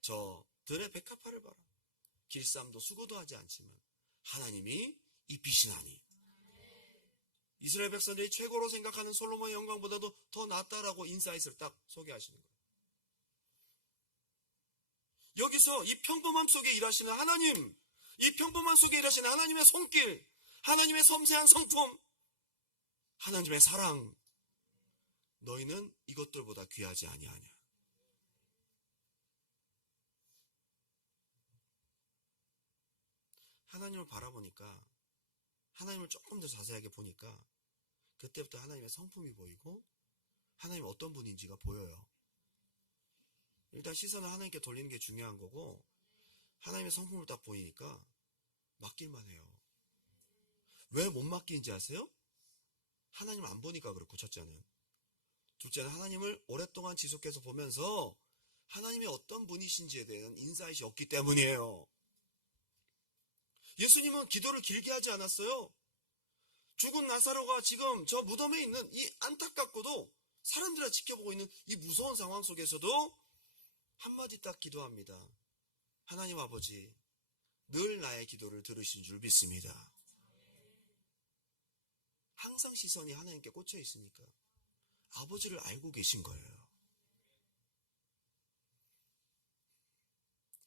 저 들의 백합화를 봐라. 길쌈도 수고도 하지 않지만 하나님이 입히시나니. 이스라엘 백성들이 최고로 생각하는 솔로몬의 영광보다도 더 낫다라고 인사이트를 딱 소개하시는 거예요. 여기서 이 평범함 속에 일하시는 하나님, 이 평범함 속에 일하시는 하나님의 손길, 하나님의 섬세한 성품, 하나님의 사랑, 너희는 이것들보다 귀하지 아니하냐. 하나님을 바라보니까 하나님을 조금 더 자세하게 보니까 그때부터 하나님의 성품이 보이고 하나님이 어떤 분인지가 보여요. 일단 시선을 하나님께 돌리는 게 중요한 거고, 하나님의 성품을 딱 보이니까 맡길만 해요. 왜 못 맡기는지 아세요? 하나님을 안 보니까 그렇고, 첫째는. 둘째는 하나님을 오랫동안 지속해서 보면서 하나님이 어떤 분이신지에 대한 인사이트이 없기 때문이에요. 예수님은 기도를 길게 하지 않았어요. 죽은 나사로가 지금 저 무덤에 있는 이 안타깝고도 사람들이 지켜보고 있는 이 무서운 상황 속에서도 한마디 딱 기도합니다. 하나님 아버지, 늘 나의 기도를 들으신 줄 믿습니다. 항상 시선이 하나님께 꽂혀 있으니까 아버지를 알고 계신 거예요.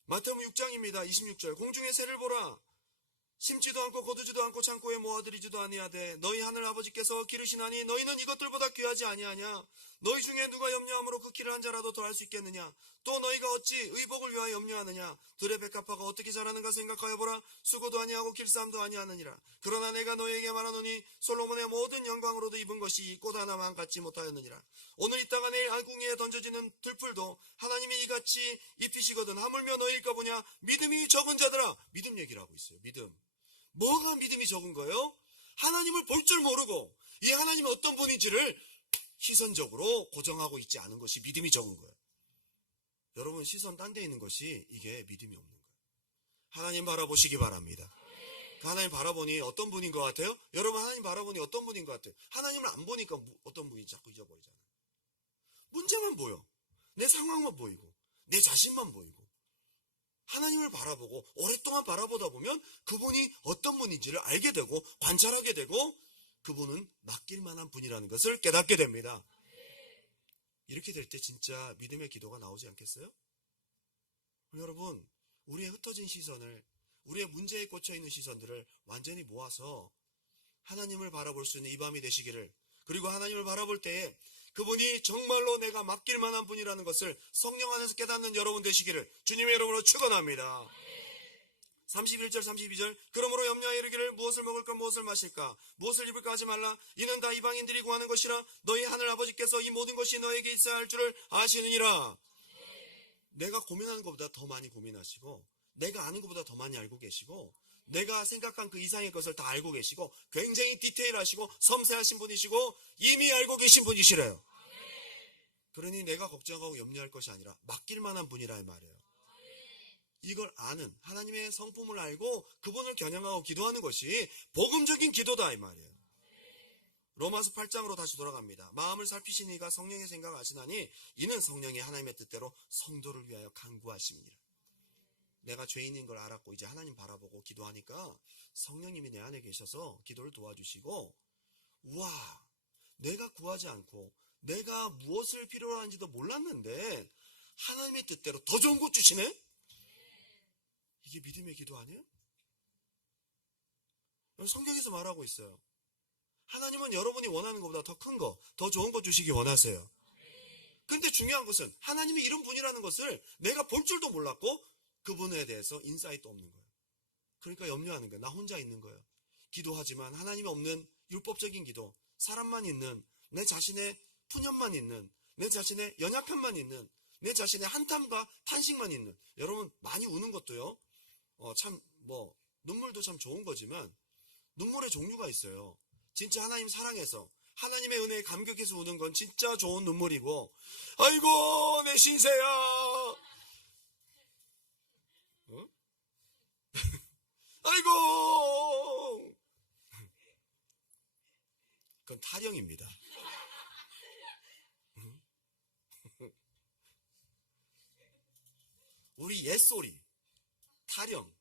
마태복음 6장입니다. 26절. 공중의 새를 보라. 심지도 않고 거두지도 않고 창고에 모아들이지도 아니하되 너희 하늘 아버지께서 기르시나니 너희는 이것들보다 귀하지 아니하냐. 너희 중에 누가 염려함으로 그 길을 한 자라도 더 할 수 있겠느냐. 또 너희가 어찌 의복을 위하여 염려하느냐. 들의 백합화가 어떻게 자라는가 생각하여 보라. 수고도 아니하고 길쌈도 아니하느니라. 그러나 내가 너희에게 말하노니 솔로몬의 모든 영광으로도 입은 것이 꽃 하나만 갖지 못하였느니라. 오늘 이 땅 내일 한궁리에 던져지는 들풀도 하나님이 이같이 입히시거든 하물며 너희일까 보냐. 믿음이 적은 자들아. 믿음 얘기를 하고 있어요. 믿음. 뭐가 믿음이 적은 거예요? 하나님을 볼 줄 모르고 이 하나님이 어떤 분인지를 시선적으로 고정하고 있지 않은 것이 믿음이 적은 거예요. 여러분, 시선 딴 데 있는 것이 이게 믿음이 없는 거예요. 하나님 바라보시기 바랍니다. 하나님 바라보니 어떤 분인 것 같아요? 여러분, 하나님 바라보니 어떤 분인 것 같아요? 하나님을 안 보니까 어떤 분인지 자꾸 잊어버리잖아요. 문제만 보여. 내 상황만 보이고 내 자신만 보이고. 하나님을 바라보고 오랫동안 바라보다 보면 그분이 어떤 분인지를 알게 되고 관찰하게 되고 그분은 맡길 만한 분이라는 것을 깨닫게 됩니다. 이렇게 될 때 진짜 믿음의 기도가 나오지 않겠어요? 여러분, 우리의 흩어진 시선을, 우리의 문제에 꽂혀있는 시선들을 완전히 모아서 하나님을 바라볼 수 있는 이 밤이 되시기를, 그리고 하나님을 바라볼 때에 그분이 정말로 내가 맡길 만한 분이라는 것을 성령 안에서 깨닫는 여러분 되시기를 주님의 이름으로 축원합니다. 31절 32절. 그러므로 염려하여 이르기를 무엇을 먹을까 무엇을 마실까 무엇을 입을까 하지 말라. 이는 다 이방인들이 구하는 것이라. 너희 하늘 아버지께서 이 모든 것이 너에게 있어야 할 줄을 아시느니라. 내가 고민하는 것보다 더 많이 고민하시고 내가 아는 것보다 더 많이 알고 계시고 내가 생각한 그 이상의 것을 다 알고 계시고 굉장히 디테일하시고 섬세하신 분이시고 이미 알고 계신 분이시래요. 그러니 내가 걱정하고 염려할 것이 아니라 맡길 만한 분이라 이 말이에요. 이걸 아는 하나님의 성품을 알고 그분을 겨냥하고 기도하는 것이 복음적인 기도다 이 말이에요. 로마서 8장으로 다시 돌아갑니다. 마음을 살피신 이가 성령의 생각을 아시나니 이는 성령이 하나님의 뜻대로 성도를 위하여 간구하심이니라. 내가 죄인인 걸 알았고 이제 하나님 바라보고 기도하니까 성령님이 내 안에 계셔서 기도를 도와주시고, 우와, 내가 구하지 않고 내가 무엇을 필요로 하는지도 몰랐는데 하나님의 뜻대로 더 좋은 것 주시네? 이게 믿음의 기도 아니에요? 성경에서 말하고 있어요. 하나님은 여러분이 원하는 것보다 더 큰 거, 더 좋은 거 주시기 원하세요. 근데 중요한 것은 하나님이 이런 분이라는 것을 내가 볼 줄도 몰랐고 그분에 대해서 인사이트 없는 거예요. 그러니까 염려하는 거예요. 나 혼자 있는 거예요. 기도하지만 하나님이 없는 율법적인 기도, 사람만 있는, 내 자신의 푸념만 있는, 내 자신의 연약함만 있는, 내 자신의 한탄과 탄식만 있는. 여러분, 많이 우는 것도요, 눈물도 참 좋은 거지만 눈물의 종류가 있어요. 진짜 하나님 사랑해서 하나님의 은혜에 감격해서 우는 건 진짜 좋은 눈물이고, 아이고 내 신세야, 어? 아이고, 그건 타령입니다. 우리 옛소리, 타령.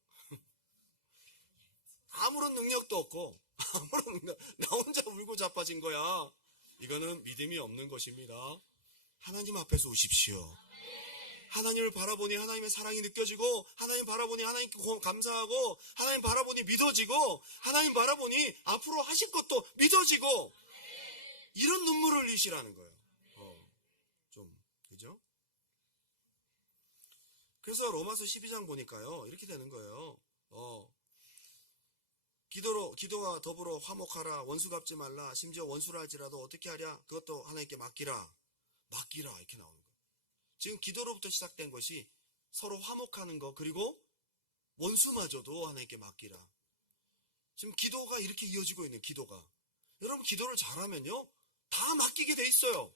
아무런 능력도 없고 나 혼자 울고 자빠진 거야. 이거는 믿음이 없는 것입니다. 하나님 앞에서 우십시오. 하나님을 바라보니 하나님의 사랑이 느껴지고, 하나님 바라보니 하나님께 감사하고, 하나님 바라보니 믿어지고, 하나님 바라보니 앞으로 하실 것도 믿어지고, 이런 눈물을 흘리시라는 거예요. 그죠? 그래서 로마서 12장 보니까요, 이렇게 되는 거예요. 기도와 더불어 화목하라. 원수 갚지 말라. 심지어 원수를 할지라도 어떻게 하랴? 그것도 하나님께 맡기라. 맡기라. 이렇게 나오는 거예요. 지금 기도로부터 시작된 것이 서로 화목하는 거, 그리고 원수마저도 하나님께 맡기라. 지금 기도가 이렇게 이어지고 있는 기도가. 여러분 기도를 잘하면요, 다 맡기게 돼 있어요.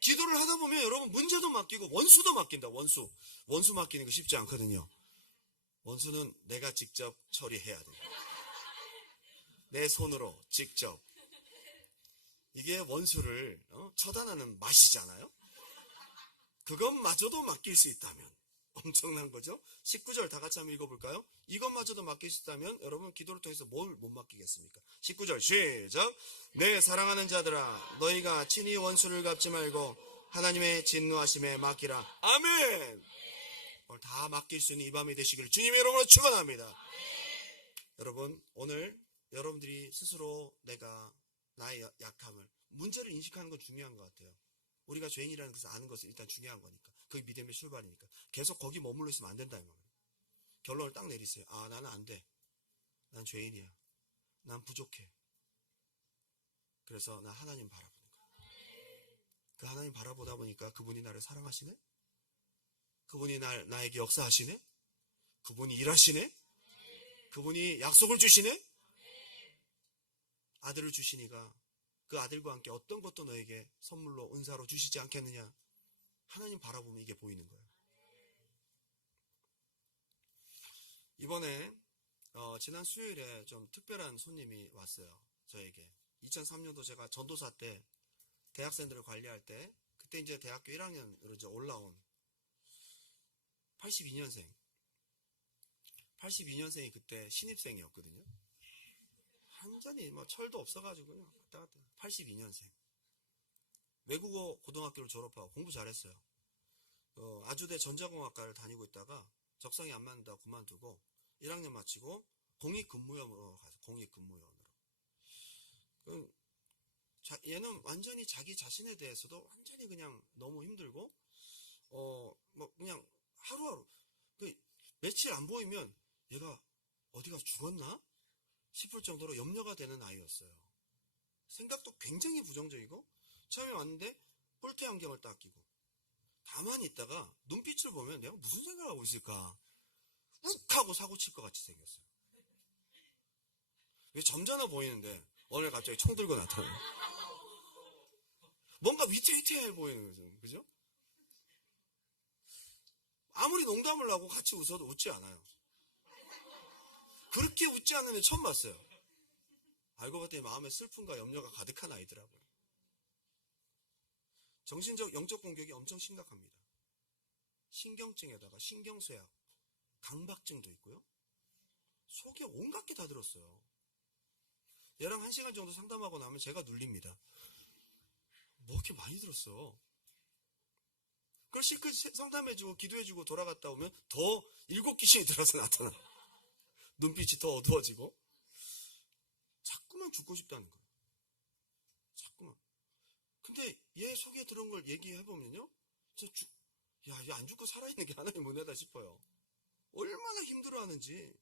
기도를 하다 보면 여러분 문제도 맡기고 원수도 맡긴다. 원수 맡기는 거 쉽지 않거든요. 원수는 내가 직접 처리해야 돼요. 내 손으로 직접. 이게 원수를 처단하는 맛이잖아요. 그것마저도 맡길 수 있다면 엄청난 거죠. 19절 다 같이 한번 읽어볼까요? 이것마저도 맡길 수 있다면 여러분 기도를 통해서 뭘 못 맡기겠습니까? 19절 시작. 내 사랑하는 자들아, 너희가 친히 원수를 갚지 말고 하나님의 진노하심에 맡기라. 아멘. 오늘 다 맡길 수 있는 이 밤이 되시기를 주님의 이름으로 축원합니다. 여러분 오늘 여러분들이 스스로 나의 약함을, 문제를 인식하는 건 중요한 것 같아요. 우리가 죄인이라는 것을 아는 것은 일단 중요한 거니까. 그게 믿음의 출발이니까. 계속 거기 머물러 있으면 안 된다 이 말이에요. 결론을 딱 내리세요. 아, 나는 안 돼. 난 죄인이야. 난 부족해. 그래서 나 하나님 바라보는 거야. 그 하나님 바라보다 보니까 그분이 나를 사랑하시네? 그분이 나에게 역사하시네? 그분이 일하시네? 그분이 약속을 주시네? 아들을 주시니까 그 아들과 함께 어떤 것도 너에게 선물로 은사로 주시지 않겠느냐. 하나님 바라보면 이게 보이는 거예요. 이번에 지난 수요일에 좀 특별한 손님이 왔어요. 저에게. 2003년도 제가 전도사 때 대학생들을 관리할 때, 그때 이제 대학교 1학년으로 이제 올라온 82년생이 그때 신입생이었거든요. 완전히 뭐 철도 없어가지고요. 82년생. 외국어 고등학교를 졸업하고 공부 잘했어요. 아주대 전자공학과를 다니고 있다가 적성이 안 맞는다고 그만두고 1학년 마치고 공익근무원으로 가서 공익근무원으로. 얘는 완전히 자기 자신에 대해서도 완전히 그냥 너무 힘들고 뭐 그냥 하루하루 며칠 안 보이면 얘가 어디가 죽었나 싶을 정도로 염려가 되는 아이였어요. 생각도 굉장히 부정적이고, 처음에 왔는데 뿔테 안경을 딱 끼고 가만히 있다가 눈빛을 보면 내가 무슨 생각을 하고 있을까, 욱 하고 사고 칠 것 같이 생겼어요. 왜 점잖아 보이는데 오늘 갑자기 총 들고 나타나요. 뭔가 위태위태해 보이는 거죠. 그죠? 아무리 농담을 하고 같이 웃어도 웃지 않아요. 그렇게 웃지 않는 애 처음 봤어요. 알고 봤더니 마음에 슬픔과 염려가 가득한 아이더라고요. 정신적, 영적 공격이 엄청 심각합니다. 신경증에다가 신경쇠약, 강박증도 있고요. 속에 온갖 게 다 들었어요. 얘랑 1시간 정도 상담하고 나면 제가 눌립니다. 뭐 이렇게 많이 들었어. 그걸 실컷 상담해주고 기도해주고 돌아갔다 오면 더 7귀신이 들어서 나타나. 눈빛이 더 어두워지고 자꾸만 죽고 싶다는 거예요. 자꾸만. 근데 얘 속에 들어온 걸 얘기해보면요, 진짜 얘 안 죽고 살아있는 게 하나님 은혜다 싶어요. 얼마나 힘들어하는지.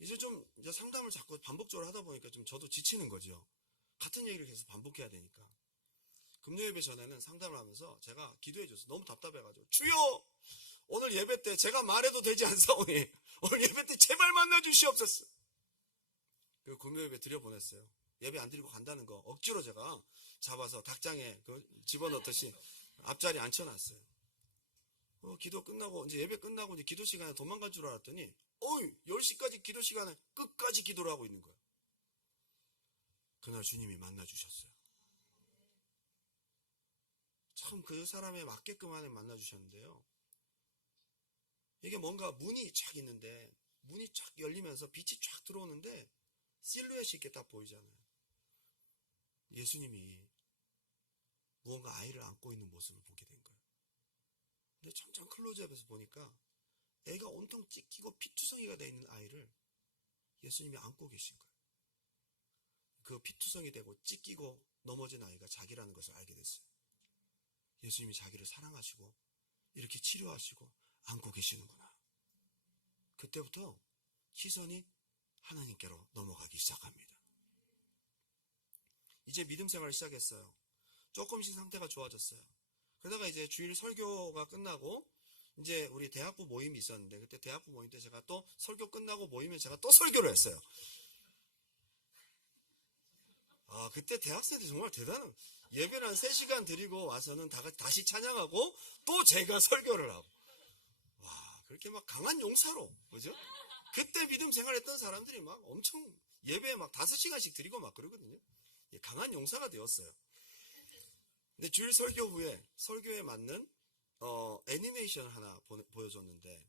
이제 상담을 자꾸 반복적으로 하다 보니까 좀 저도 지치는 거죠. 같은 얘기를 계속 반복해야 되니까. 금요예배 전에는 상담을 하면서 제가 기도해줘서 너무 답답해가지고, 주여! 오늘 예배 때 제가 말해도 되지 않사오니 오늘 예배 때 제발 만나주시옵소서. 그리고 금요예배 드려보냈어요. 예배 안 드리고 간다는 거 억지로 제가 잡아서 닭장에 집어넣듯이 앞자리에 앉혀놨어요. 기도 끝나고 이제 예배 끝나고 이제 기도 시간에 도망갈 줄 알았더니 10시까지 기도 시간에 끝까지 기도를 하고 있는 거예요. 그날 주님이 만나주셨어요. 참 그 사람에 맞게끔 하나님 만나주셨는데요. 이게 뭔가 문이 쫙 있는데 문이 쫙 열리면서 빛이 쫙 들어오는데 실루엣이 이렇게 딱 보이잖아요. 예수님이 무언가 아이를 안고 있는 모습을 보게 된 거예요. 근데 점점 클로즈업에서 보니까 애가 온통 찢기고 피투성이가 되어 있는 아이를 예수님이 안고 계신 거예요. 그 피투성이 되고 찢기고 넘어진 아이가 자기라는 것을 알게 됐어요. 예수님이 자기를 사랑하시고 이렇게 치료하시고 안고 계시는구나. 그때부터 시선이 하나님께로 넘어가기 시작합니다. 이제 믿음 생활을 시작했어요. 조금씩 상태가 좋아졌어요. 그러다가 이제 주일 설교가 끝나고 이제 우리 대학부 모임이 있었는데, 그때 대학부 모임 때 제가 또 설교 끝나고 모이면 제가 또 설교를 했어요. 그때 대학생들 정말 대단한, 예배를 한 3시간 드리고 와서는 다시 찬양하고 또 제가 설교를 하고, 그렇게 막 강한 용사로, 그죠? 그때 믿음 생활했던 사람들이 막 엄청 예배에 막 5시간씩 드리고 막 그러거든요. 강한 용사가 되었어요. 근데 주일 설교 후에 설교에 맞는 애니메이션 하나 보여줬는데,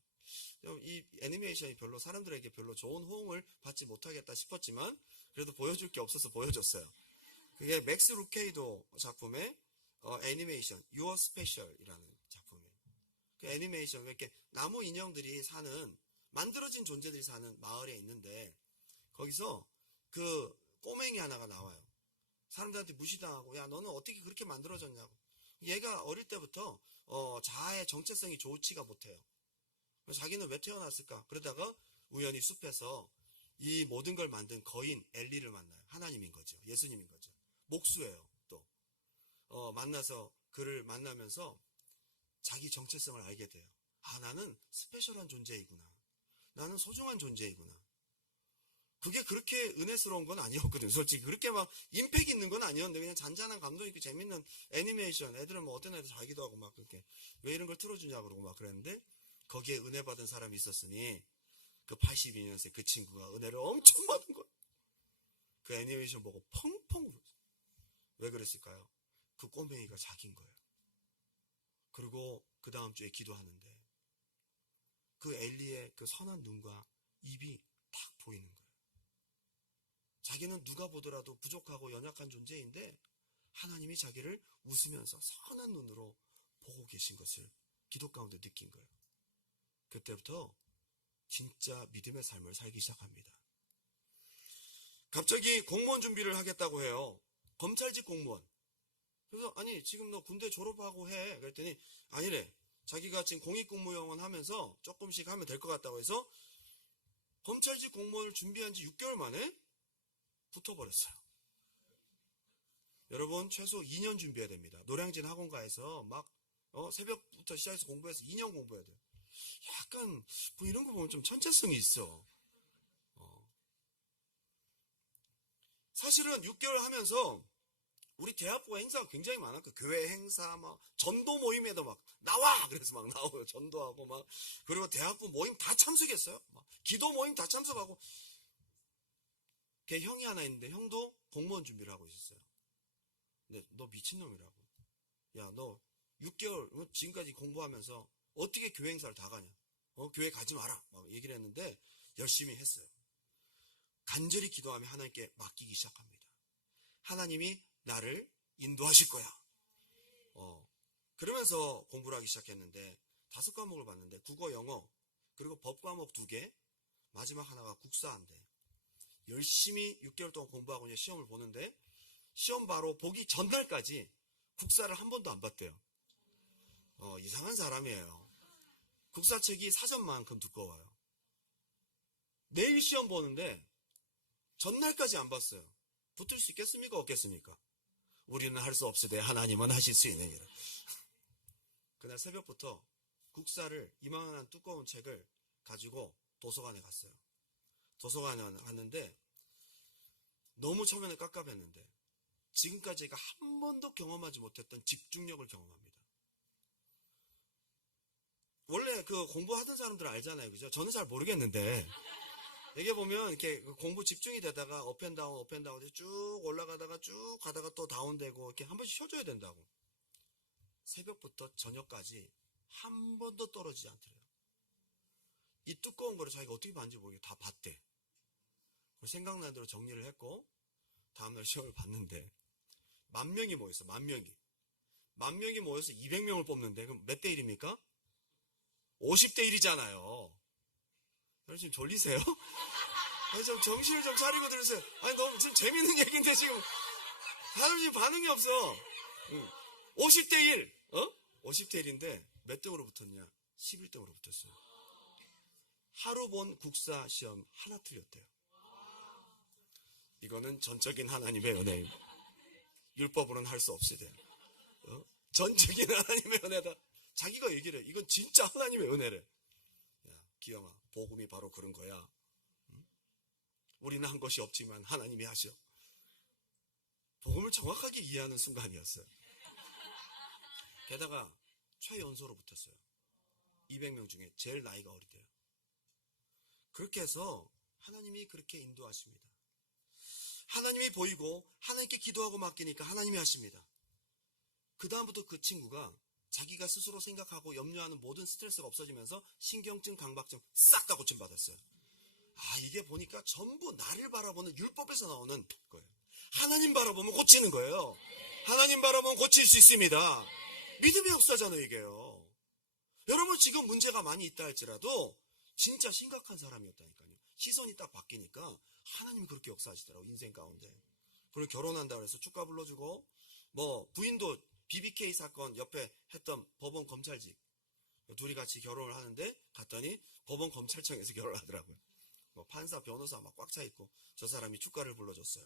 이 애니메이션이 별로 사람들에게 별로 좋은 호응을 받지 못하겠다 싶었지만 그래도 보여줄 게 없어서 보여줬어요. 그게 맥스 루케이도 작품의 애니메이션 Your Special이라는 작품이에요. 그 애니메이션, 이렇게 나무 인형들이 사는, 만들어진 존재들이 사는 마을에 있는데, 거기서 그 꼬맹이 하나가 나와요. 사람들한테 무시당하고, 야 너는 어떻게 그렇게 만들어졌냐고. 얘가 어릴 때부터 자아의 정체성이 좋지가 못해요. 자기는 왜 태어났을까? 그러다가 우연히 숲에서 이 모든 걸 만든 거인 엘리를 만나요. 하나님인 거죠. 예수님인 거죠. 목수예요. 또 만나서 그를 만나면서 자기 정체성을 알게 돼요. 나는 스페셜한 존재이구나. 나는 소중한 존재이구나. 그게 그렇게 은혜스러운 건 아니었거든요. 솔직히 그렇게 막 임팩 있는 건 아니었는데, 그냥 잔잔한 감동 있고 재밌는 애니메이션. 애들은 뭐 어떤 애들 자기도 하고 막 그렇게 왜 이런 걸 틀어주냐 그러고 막 그랬는데, 거기에 은혜 받은 사람이 있었으니 그 82년생 그 친구가 은혜를 엄청 받은 거예요. 그 애니메이션 보고 펑펑 울었어요. 왜 그랬을까요? 그 꼬맹이가 자기인 거예요. 그리고 그 다음 주에 기도하는데 그 엘리의 그 선한 눈과 입이 딱 보이는 거예요. 자기는 누가 보더라도 부족하고 연약한 존재인데 하나님이 자기를 웃으면서 선한 눈으로 보고 계신 것을 기도 가운데 느낀 거예요. 그때부터 진짜 믿음의 삶을 살기 시작합니다. 갑자기 공무원 준비를 하겠다고 해요. 검찰직 공무원. 그래서 아니 지금 너 군대 졸업하고 해. 그랬더니 아니래. 자기가 지금 공익근무요원 하면서 조금씩 하면 될 것 같다고 해서 검찰직 공무원을 준비한 지 6개월 만에 붙어버렸어요. 여러분 최소 2년 준비해야 됩니다. 노량진 학원가에서 막 새벽부터 시작해서 공부해서 2년 공부해야 돼요. 약간 뭐 이런 거 보면 좀 천재성이 있어. 사실은 6개월 하면서 우리 대학부가 행사가 굉장히 많았고, 교회 행사, 막 전도 모임에도 막 나와! 그래서 막 나오고 전도하고 막, 그리고 대학부 모임 다 참석했어요. 막 기도 모임 다 참석하고. 걔 형이 하나 있는데 형도 공무원 준비를 하고 있었어요. 근데 너 미친놈이라고. 야 너 6개월 지금까지 공부하면서 어떻게 교회 행사를 다 가냐. 교회 가지 마라. 막 얘기를 했는데 열심히 했어요. 간절히 기도하며 하나님께 맡기기 시작합니다. 하나님이 나를 인도하실 거야. 그러면서 공부를 하기 시작했는데 5과목을 봤는데 국어, 영어, 그리고 법과목 2개, 마지막 하나가 국사인데 열심히 6개월 동안 공부하고 이제 시험을 보는데 시험 바로 보기 전날까지 국사를 한 번도 안 봤대요. 이상한 사람이에요. 국사책이 사전만큼 두꺼워요. 내일 시험 보는데 전날까지 안 봤어요. 붙을 수 있겠습니까? 없겠습니까? 우리는 할 수 없으되 하나님은 하실 수 있는 일을. 그날 새벽부터 국사를 이만한 두꺼운 책을 가지고 도서관에 갔어요. 도서관에 갔는데 너무 처음에는 깝깝했는데 지금까지 제가 한 번도 경험하지 못했던 집중력을 경험합니다. 원래 그 공부하던 사람들은 알잖아요. 그죠? 저는 잘 모르겠는데 여기 보면 이렇게 공부 집중이 되다가 업앤다운 업앤다운 쭉 올라가다가 쭉 가다가 또 다운되고 이렇게 한 번씩 쉬어줘야 된다고. 새벽부터 저녁까지 한 번도 떨어지지 않더래요. 이 두꺼운 거를 자기가 어떻게 봤는지 모르게 다 봤대. 생각나는 대로 정리를 했고 다음날 시험을 봤는데 10,000명이 모였어. 10,000명이. 10,000명이 모여서 200명을 뽑는데 그럼 몇 대 1입니까? 50대 1이잖아요. 여러분 지금 졸리세요? 아니, 좀 정신을 좀 차리고 들으세요. 아니 너무 지금 재밌는 얘기인데 지금 사람 지금 반응이 없어. 50대 1. 50대 1인데 몇 등으로 붙었냐? 11등으로 붙었어요. 하루 본 국사 시험 하나 틀렸대요. 이거는 전적인 하나님의 은혜입니다. 율법으로는 할 수 없으대. 전적인 하나님의 은혜다. 자기가 얘기를 해. 이건 진짜 하나님의 은혜래. 야, 기영아, 복음이 바로 그런 거야. 우리는 한 것이 없지만 하나님이 하셔. 복음을 정확하게 이해하는 순간이었어요. 게다가 최연소로 붙었어요. 200명 중에 제일 나이가 어리대요. 그렇게 해서 하나님이 그렇게 인도하십니다. 하나님이 보이고 하나님께 기도하고 맡기니까 하나님이 하십니다. 그 다음부터 그 친구가 자기가 스스로 생각하고 염려하는 모든 스트레스가 없어지면서 신경증, 강박증 싹 다 고침받았어요. 아, 이게 보니까 전부 나를 바라보는 율법에서 나오는 거예요. 하나님 바라보면 고치는 거예요. 하나님 바라보면 고칠 수 있습니다. 믿음의 역사잖아요, 이게요. 여러분 지금 문제가 많이 있다 할지라도 진짜 심각한 사람이었다니까요. 시선이 딱 바뀌니까 하나님이 그렇게 역사하시더라고요, 인생 가운데. 그리고 결혼한다고 해서 축가 불러주고, 뭐 부인도 BBK 사건 옆에 했던 법원 검찰직, 둘이 같이 결혼을 하는데 갔더니 법원 검찰청에서 결혼을 하더라고요. 뭐 판사, 변호사 막 꽉 차 있고 저 사람이 축가를 불러줬어요.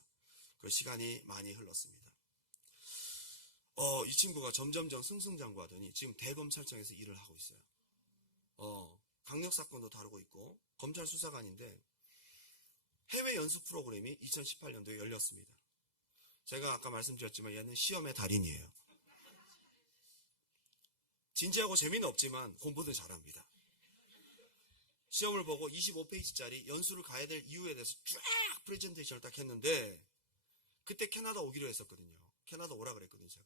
그 시간이 많이 흘렀습니다. 이 친구가 점점점 승승장구하더니 지금 대검찰청에서 일을 하고 있어요. 강력 사건도 다루고 있고 검찰 수사관인데 해외 연수 프로그램이 2018년도에 열렸습니다. 제가 아까 말씀드렸지만 얘는 시험의 달인이에요. 진지하고 재미는 없지만 공부는 잘합니다. 시험을 보고 25페이지짜리 연수를 가야 될 이유에 대해서 쫙 프레젠테이션을 딱 했는데 그때 캐나다 오기로 했었거든요. 캐나다 오라 그랬거든요, 제가.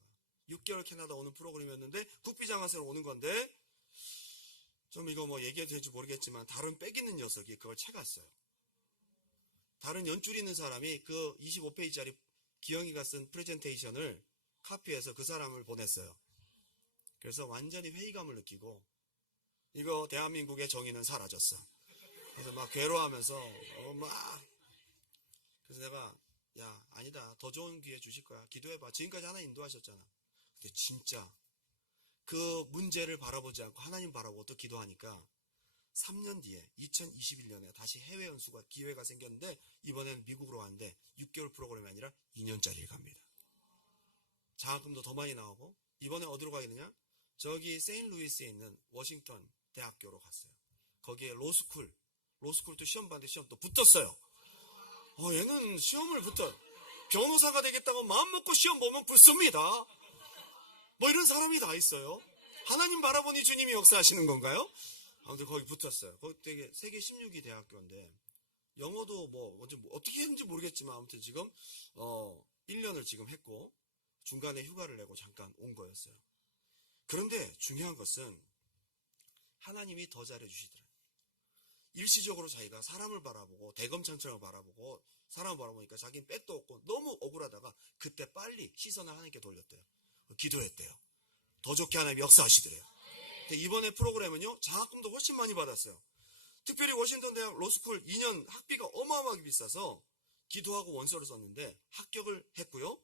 6개월 캐나다 오는 프로그램이었는데 국비장학생으로 오는 건데 좀 이거 뭐 얘기해도 될지 모르겠지만 다른 빽 있는 녀석이 그걸 채갔어요. 다른 연줄 있는 사람이 그 25페이지짜리 기영이가 쓴 프레젠테이션을 카피해서 그 사람을 보냈어요. 그래서 완전히 회의감을 느끼고 이거 대한민국의 정의는 사라졌어. 그래서 막 괴로워하면서 그래서 내가 야 아니다, 더 좋은 기회 주실 거야, 기도해봐. 지금까지 하나님 인도하셨잖아. 근데 진짜 그 문제를 바라보지 않고 하나님 바라보고 또 기도하니까 3년 뒤에 2021년에 다시 해외 연수가 기회가 생겼는데 이번에는 미국으로 가는데 6개월 프로그램이 아니라 2년짜리를 갑니다. 장학금도 더 많이 나오고 이번에 어디로 가겠느냐? 저기 세인트루이스에 있는 워싱턴 대학교로 갔어요. 거기에 로스쿨도 시험 봤는데 시험 또 붙었어요. 얘는 시험을 변호사가 되겠다고 마음먹고 시험 보면 붙습니다. 뭐 이런 사람이 다 있어요. 하나님 바라보니 주님이 역사하시는 건가요? 아무튼 거기 붙었어요. 거기 되게 세계 16위 대학교인데 영어도 뭐 어떻게 했는지 모르겠지만 아무튼 지금 1년을 지금 했고 중간에 휴가를 내고 잠깐 온 거였어요. 그런데 중요한 것은 하나님이 더 잘해주시더라고요. 일시적으로 자기가 사람을 바라보고 대검찰청을 바라보고 사람을 바라보니까 자기는 빽도 없고 너무 억울하다가 그때 빨리 시선을 하나님께 돌렸대요. 기도했대요. 더 좋게 하나님이 역사하시더래요. 이번에 프로그램은요, 장학금도 훨씬 많이 받았어요. 특별히 워싱턴 대학 로스쿨 2년 학비가 어마어마하게 비싸서 기도하고 원서를 썼는데 합격을 했고요.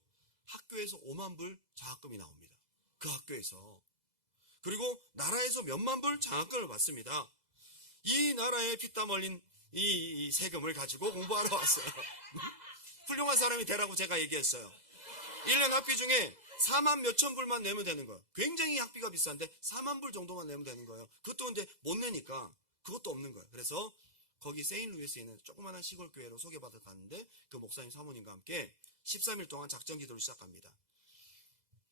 학교에서 5만 불 장학금이 나옵니다. 그 학교에서. 그리고 나라에서 몇만 불 장학금을 받습니다. 이 나라에 피땀 흘린 이 세금을 가지고 공부하러 왔어요. 훌륭한 사람이 되라고 제가 얘기했어요. 1년 학비 중에 4만 몇천 불만 내면 되는 거예요. 굉장히 학비가 비싼데 4만 불 정도만 내면 되는 거예요. 그것도 근데 못 내니까 그것도 없는 거예요. 그래서 거기 세인트루이스에 있는 조그마한 시골 교회로 소개받아 갔는데 그 목사님 사모님과 함께 13일 동안 작전 기도를 시작합니다.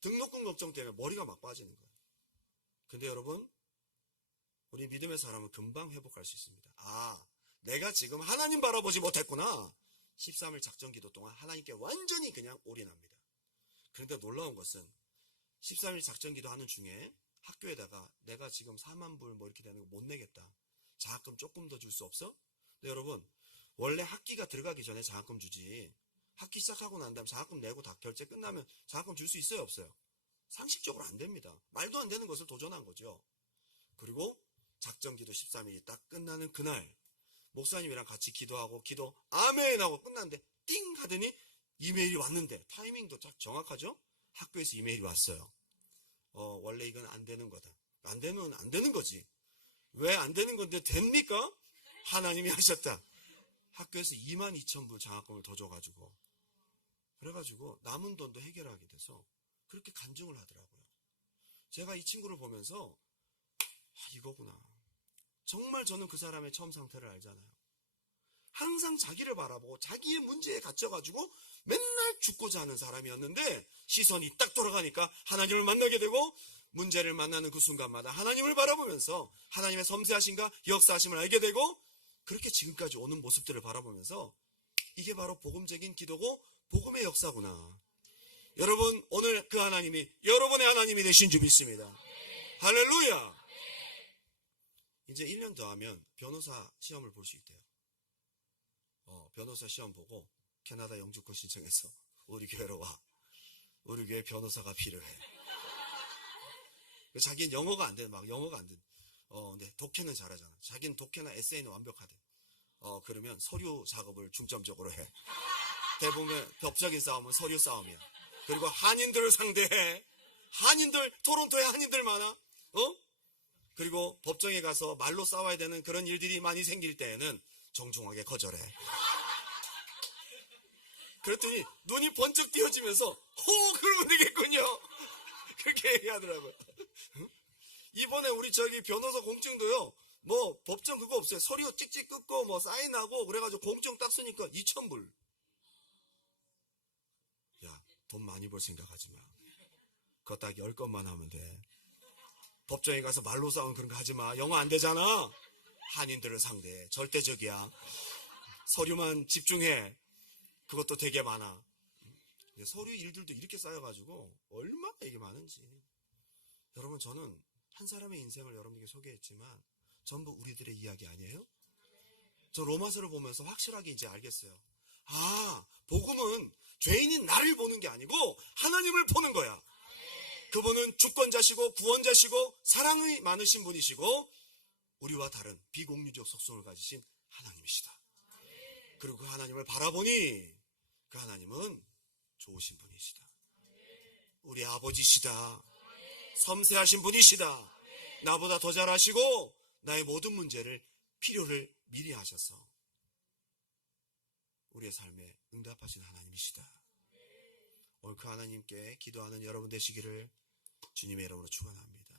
등록금 걱정 때문에 머리가 막 빠지는 거예요. 근데 여러분, 우리 믿음의 사람은 금방 회복할 수 있습니다. 내가 지금 하나님 바라보지 못했구나. 13일 작전 기도 동안 하나님께 완전히 그냥 올인합니다. 그런데 놀라운 것은 13일 작전 기도하는 중에 학교에다가 내가 지금 4만 불 뭐 이렇게 되는 거 못 내겠다. 장학금 조금 더 줄 수 없어? 근데 여러분, 원래 학기가 들어가기 전에 장학금 주지. 학기 시작하고 난 다음에 장학금 내고 다 결제 끝나면 장학금 줄 수 있어요, 없어요? 상식적으로 안 됩니다. 말도 안 되는 것을 도전한 거죠. 그리고 작전 기도 13일이 딱 끝나는 그날 목사님이랑 같이 기도하고 아멘 하고 끝났는데 띵 하더니 이메일이 왔는데 타이밍도 딱 정확하죠? 학교에서 이메일이 왔어요. 원래 이건 안 되는 거다. 안 되면 안 되는 거지. 왜 안 되는 건데 됩니까? 하나님이 하셨다. 학교에서 22,000불 장학금을 더 줘가지고 그래가지고 남은 돈도 해결하게 돼서 그렇게 간증을 하더라고요. 제가 이 친구를 보면서 이거구나. 정말 저는 그 사람의 처음 상태를 알잖아요. 항상 자기를 바라보고 자기의 문제에 갇혀가지고 맨날 죽고자 하는 사람이었는데 시선이 딱 돌아가니까 하나님을 만나게 되고 문제를 만나는 그 순간마다 하나님을 바라보면서 하나님의 섬세하심과 역사하심을 알게 되고 그렇게 지금까지 오는 모습들을 바라보면서 이게 바로 복음적인 기도고 복음의 역사구나. 여러분, 오늘 그 하나님이 여러분의 하나님이 되신 줄 믿습니다. 할렐루야. 이제 1년 더 하면 변호사 시험을 볼 수 있대요. 변호사 시험 보고 캐나다 영주권 신청해서 우리 교회로 와. 우리 교회 변호사가 필요해. 자기는 영어가 안 돼. 막 영어가 안 돼. 근데 독해는 잘하잖아. 자기는 독해나 에세이는 완벽하대. 그러면 서류 작업을 중점적으로 해. 대부분 법적인 싸움은 서류 싸움이야. 그리고 한인들을 상대해. 토론토에 한인들 많아. 그리고 법정에 가서 말로 싸워야 되는 그런 일들이 많이 생길 때에는 정중하게 거절해. 그랬더니 눈이 번쩍 띄어지면서 그러면 되겠군요. 그렇게 얘기하더라고요. 이번에 우리 변호사 공증도요. 뭐 법정 그거 없어요. 서류 찍찍 끊고 뭐 사인하고 그래가지고 공증 딱 쓰니까 2,000불. 야, 돈 많이 벌 생각하지 마. 그거 딱 10건만 하면 돼. 법정에 가서 말로 싸우는 그런 거 하지 마. 영어 안 되잖아. 한인들을 상대해. 절대적이야. 서류만 집중해. 그것도 되게 많아. 서류 일들도 이렇게 쌓여가지고 얼마나 이게 많은지. 여러분, 저는 한 사람의 인생을 여러분에게 소개했지만 전부 우리들의 이야기 아니에요? 저 로마서를 보면서 확실하게 이제 알겠어요. 복음은 죄인인 나를 보는 게 아니고 하나님을 보는 거야. 그분은 주권자시고 구원자시고 사랑이 많으신 분이시고 우리와 다른 비공유적 속성을 가지신 하나님이시다. 그리고 그 하나님을 바라보니 그 하나님은 좋으신 분이시다. 우리 아버지시다. 섬세하신 분이시다. 나보다 더 잘하시고 나의 모든 문제를 필요를 미리 하셔서 우리의 삶에 응답하신 하나님이시다. 오늘 그 하나님께 기도하는 여러분 되시기를 주님의 이름으로 축원합니다.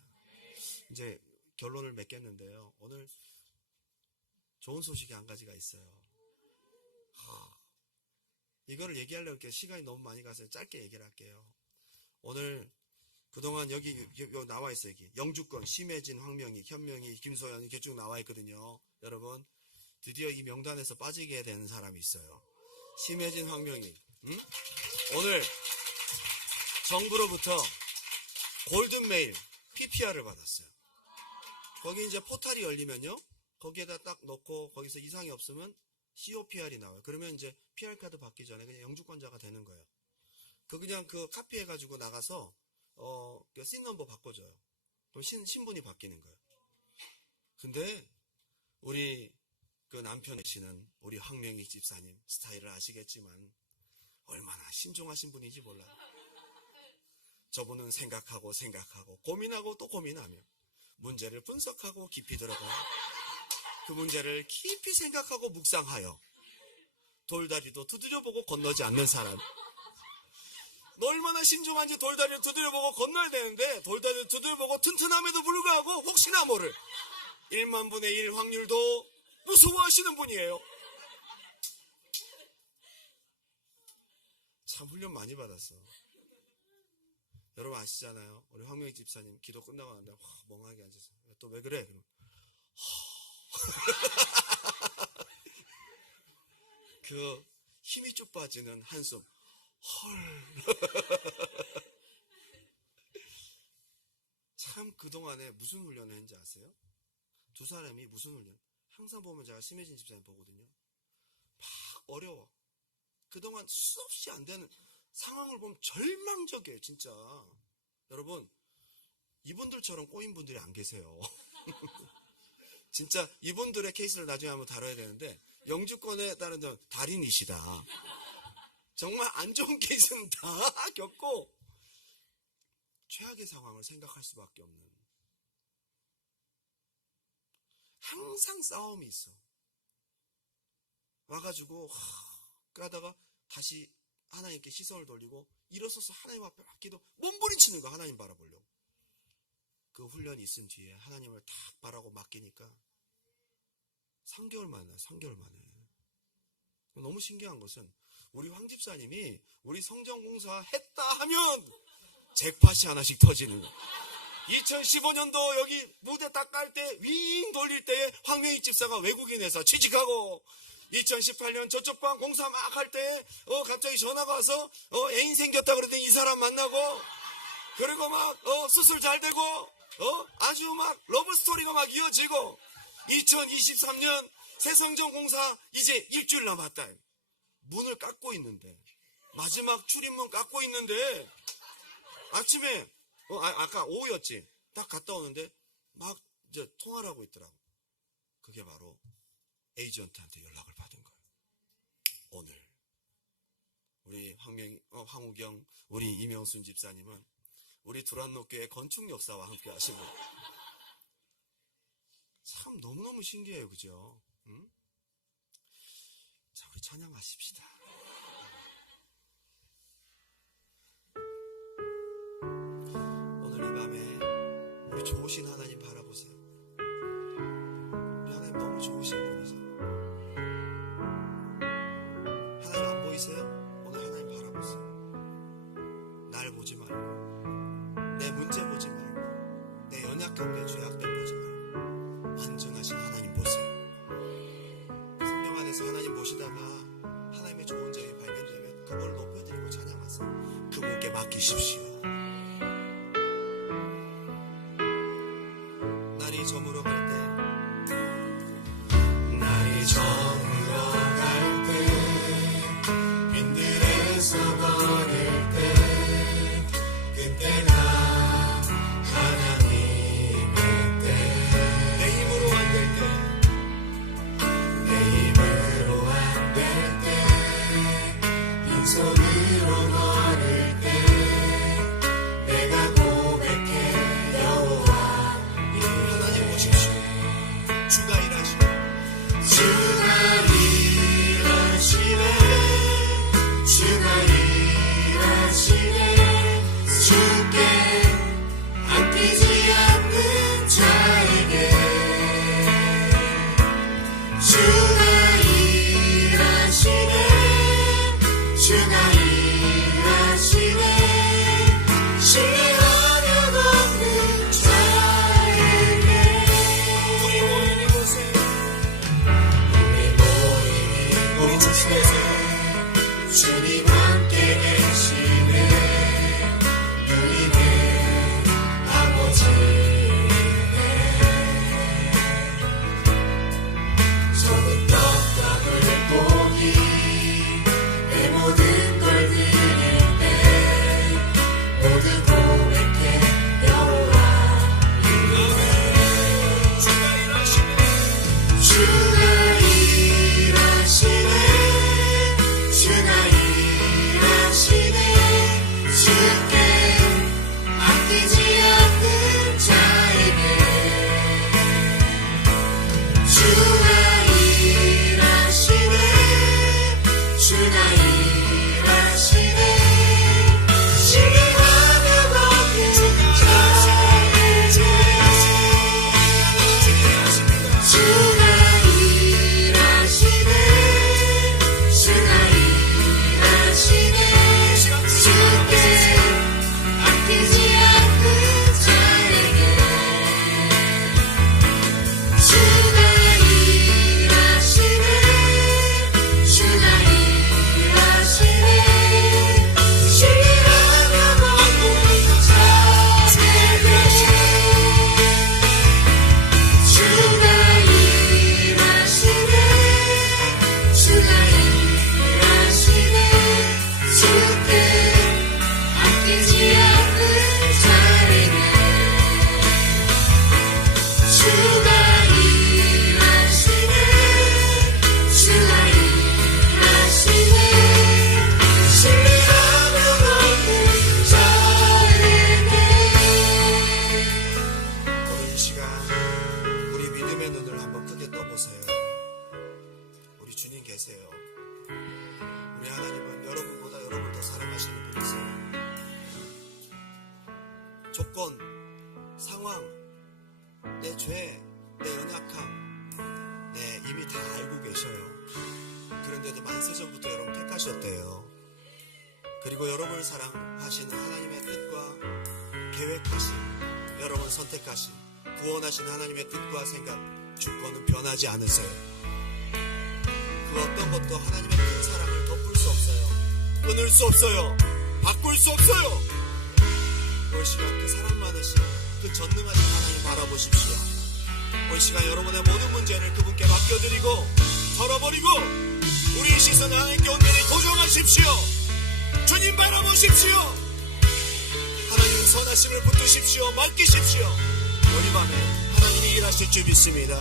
이제 결론을 맺겠는데요. 오늘 좋은 소식이 한 가지가 있어요. 이거를 얘기하려고 시간이 너무 많이 가서 짧게 얘기를 할게요. 오늘 그동안 여기 나와 있어요. 여기 영주권, 심혜진, 황명희, 현명희, 김소연 이렇게 쭉 나와 있거든요. 여러분, 드디어 이 명단에서 빠지게 되는 사람이 있어요. 심혜진, 황명희. 오늘 정부로부터 골든메일 PPR을 받았어요. 거기 이제 포탈이 열리면요. 거기에다 딱 넣고 거기서 이상이 없으면 COPR이 나와요. 그러면 이제 PR카드 받기 전에 그냥 영주권자가 되는 거예요. 그냥 카피해가지고 나가서 그 씬넘버 바꿔줘요. 그럼 신분이 바뀌는 거예요. 근데 우리 그 남편 되시는 우리 황명희 집사님 스타일을 아시겠지만 얼마나 신중하신 분인지 몰라요. 저분은 생각하고 고민하고 또 고민하며 문제를 분석하고 깊이 들어가요. 그 문제를 깊이 생각하고 묵상하여 돌다리도 두드려보고 건너지 않는 사람. 얼마나 신중한지 돌다리를 두드려보고 건너야 되는데 돌다리를 두드려보고 튼튼함에도 불구하고 혹시나 모를 1만 분의 1 확률도 무서워하시는 분이에요. 참 훈련 많이 받았어. 여러분 아시잖아요. 우리 황명희 집사님 기도 끝나고 나는데 멍하게 앉아서 또 왜 그래? 그 힘이 쭉 빠지는 한숨. 참 그동안에 무슨 훈련을 했는지 아세요? 두 사람이 무슨 훈련? 항상 보면 제가 심혜진 집사님 보거든요. 막 어려워. 그동안 수없이 안 되는 상황을 보면 절망적이에요, 진짜. 여러분, 이분들처럼 꼬인 분들이 안 계세요. 진짜 이분들의 케이스를 나중에 한번 다뤄야 되는데 영주권에 따른 달인이시다. 정말 안 좋은 케이스는 다 겪고 최악의 상황을 생각할 수밖에 없는 항상 싸움이 있어. 와가지고 하다가 다시 하나님께 시선을 돌리고 일어서서 하나님 앞에 막 기도 몸부림치는 거 하나님 바라보려고. 그 훈련이 있은 뒤에 하나님을 탁 바라고 맡기니까 3개월 만에 3개월 만에 너무 신기한 것은 우리 황 집사님이 우리 성전공사 했다 하면 잭팟이 하나씩 터지는 거예요. 2015년도 여기 무대 딱 깔 때 윙 돌릴 때에 황명익 집사가 외국인 회사 취직하고 2018년 저쪽 방 공사 막 할 때 갑자기 전화가 와서 애인 생겼다 그랬더니 이 사람 만나고 그리고 막 수술 잘 되고 아주 막 러브 스토리가 막 이어지고 2023년 새성전공사 이제 일주일 남았다. 문을 깎고 있는데 마지막 출입문 깎고 있는데 아침에 아까 오후였지. 딱 갔다 오는데 막 이제 통화를 하고 있더라고. 그게 바로 에이전트한테 연락을 받은 거예요. 오늘 우리 황우경 우리 이명순 집사님은 우리 두란노교회 건축 역사와 함께 하시고 참 너무너무 신기해요. 그죠? 응? 자, 우리 찬양하십시다. 오늘 이 밤에 우리 좋으신 하나님 바라보세요. 우리 하나님 너무 좋으신 분이세요. 하나님 안 보이세요? 오늘 하나님 바라보세요. 날 보지 말고 내 문제 보지 말고 내 연약한 내 죄악됨 보지 말고 완전하신 하나님 보세요. 성령 안에서 하나님 보시다가 하나님의 좋은 점이 발견되면 그걸 높여드리고 찬양하세요. 그분께 맡기십시오. 날이 저물어 갈 때 날이 저물어 갈 때 빈들에서 걸을 때 그때가 하나님의 때 내 힘으로 안 될 때 내 힘으로 안 될 때 빈손으로 걸을 때 죄, 내 연약함, 네, 이미 다 알고 계셔요. 그런데도 만세전부터 여러분 택하셨대요. 그리고 여러분을 사랑하시는 하나님의 뜻과 계획하신, 여러분을 선택하신, 구원하신 하나님의 뜻과 생각, 주권은 변하지 않으세요. 그 어떤 것도 하나님의 큰 사랑을 덮을 수 없어요. 끊을 수 없어요. 바꿀 수 없어요. 올 시간 그 사랑 많으신, 그 전능하신 하나님 바라보십시오. 올 시간 여러분의 모든 문제를 그분께 맡겨드리고 털어버리고 우리의 시선을 하나님께 온전히 고정하십시오. 주님 바라보십시오. 하나님 선하심을 붙드십시오. 맡기십시오. 우리 밤에 하나님이 일하실 줄 믿습니다.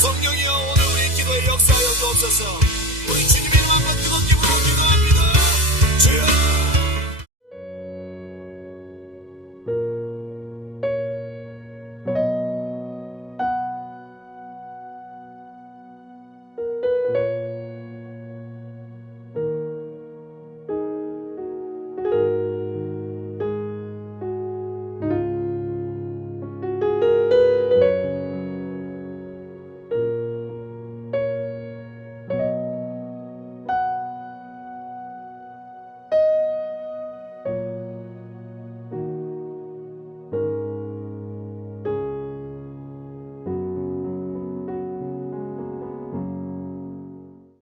성령이여, 오늘 우리의 기도에 역사하여 주옵소서. 우리 주님의 마음과 뜨겁게 부르고 기도합니다. 주여.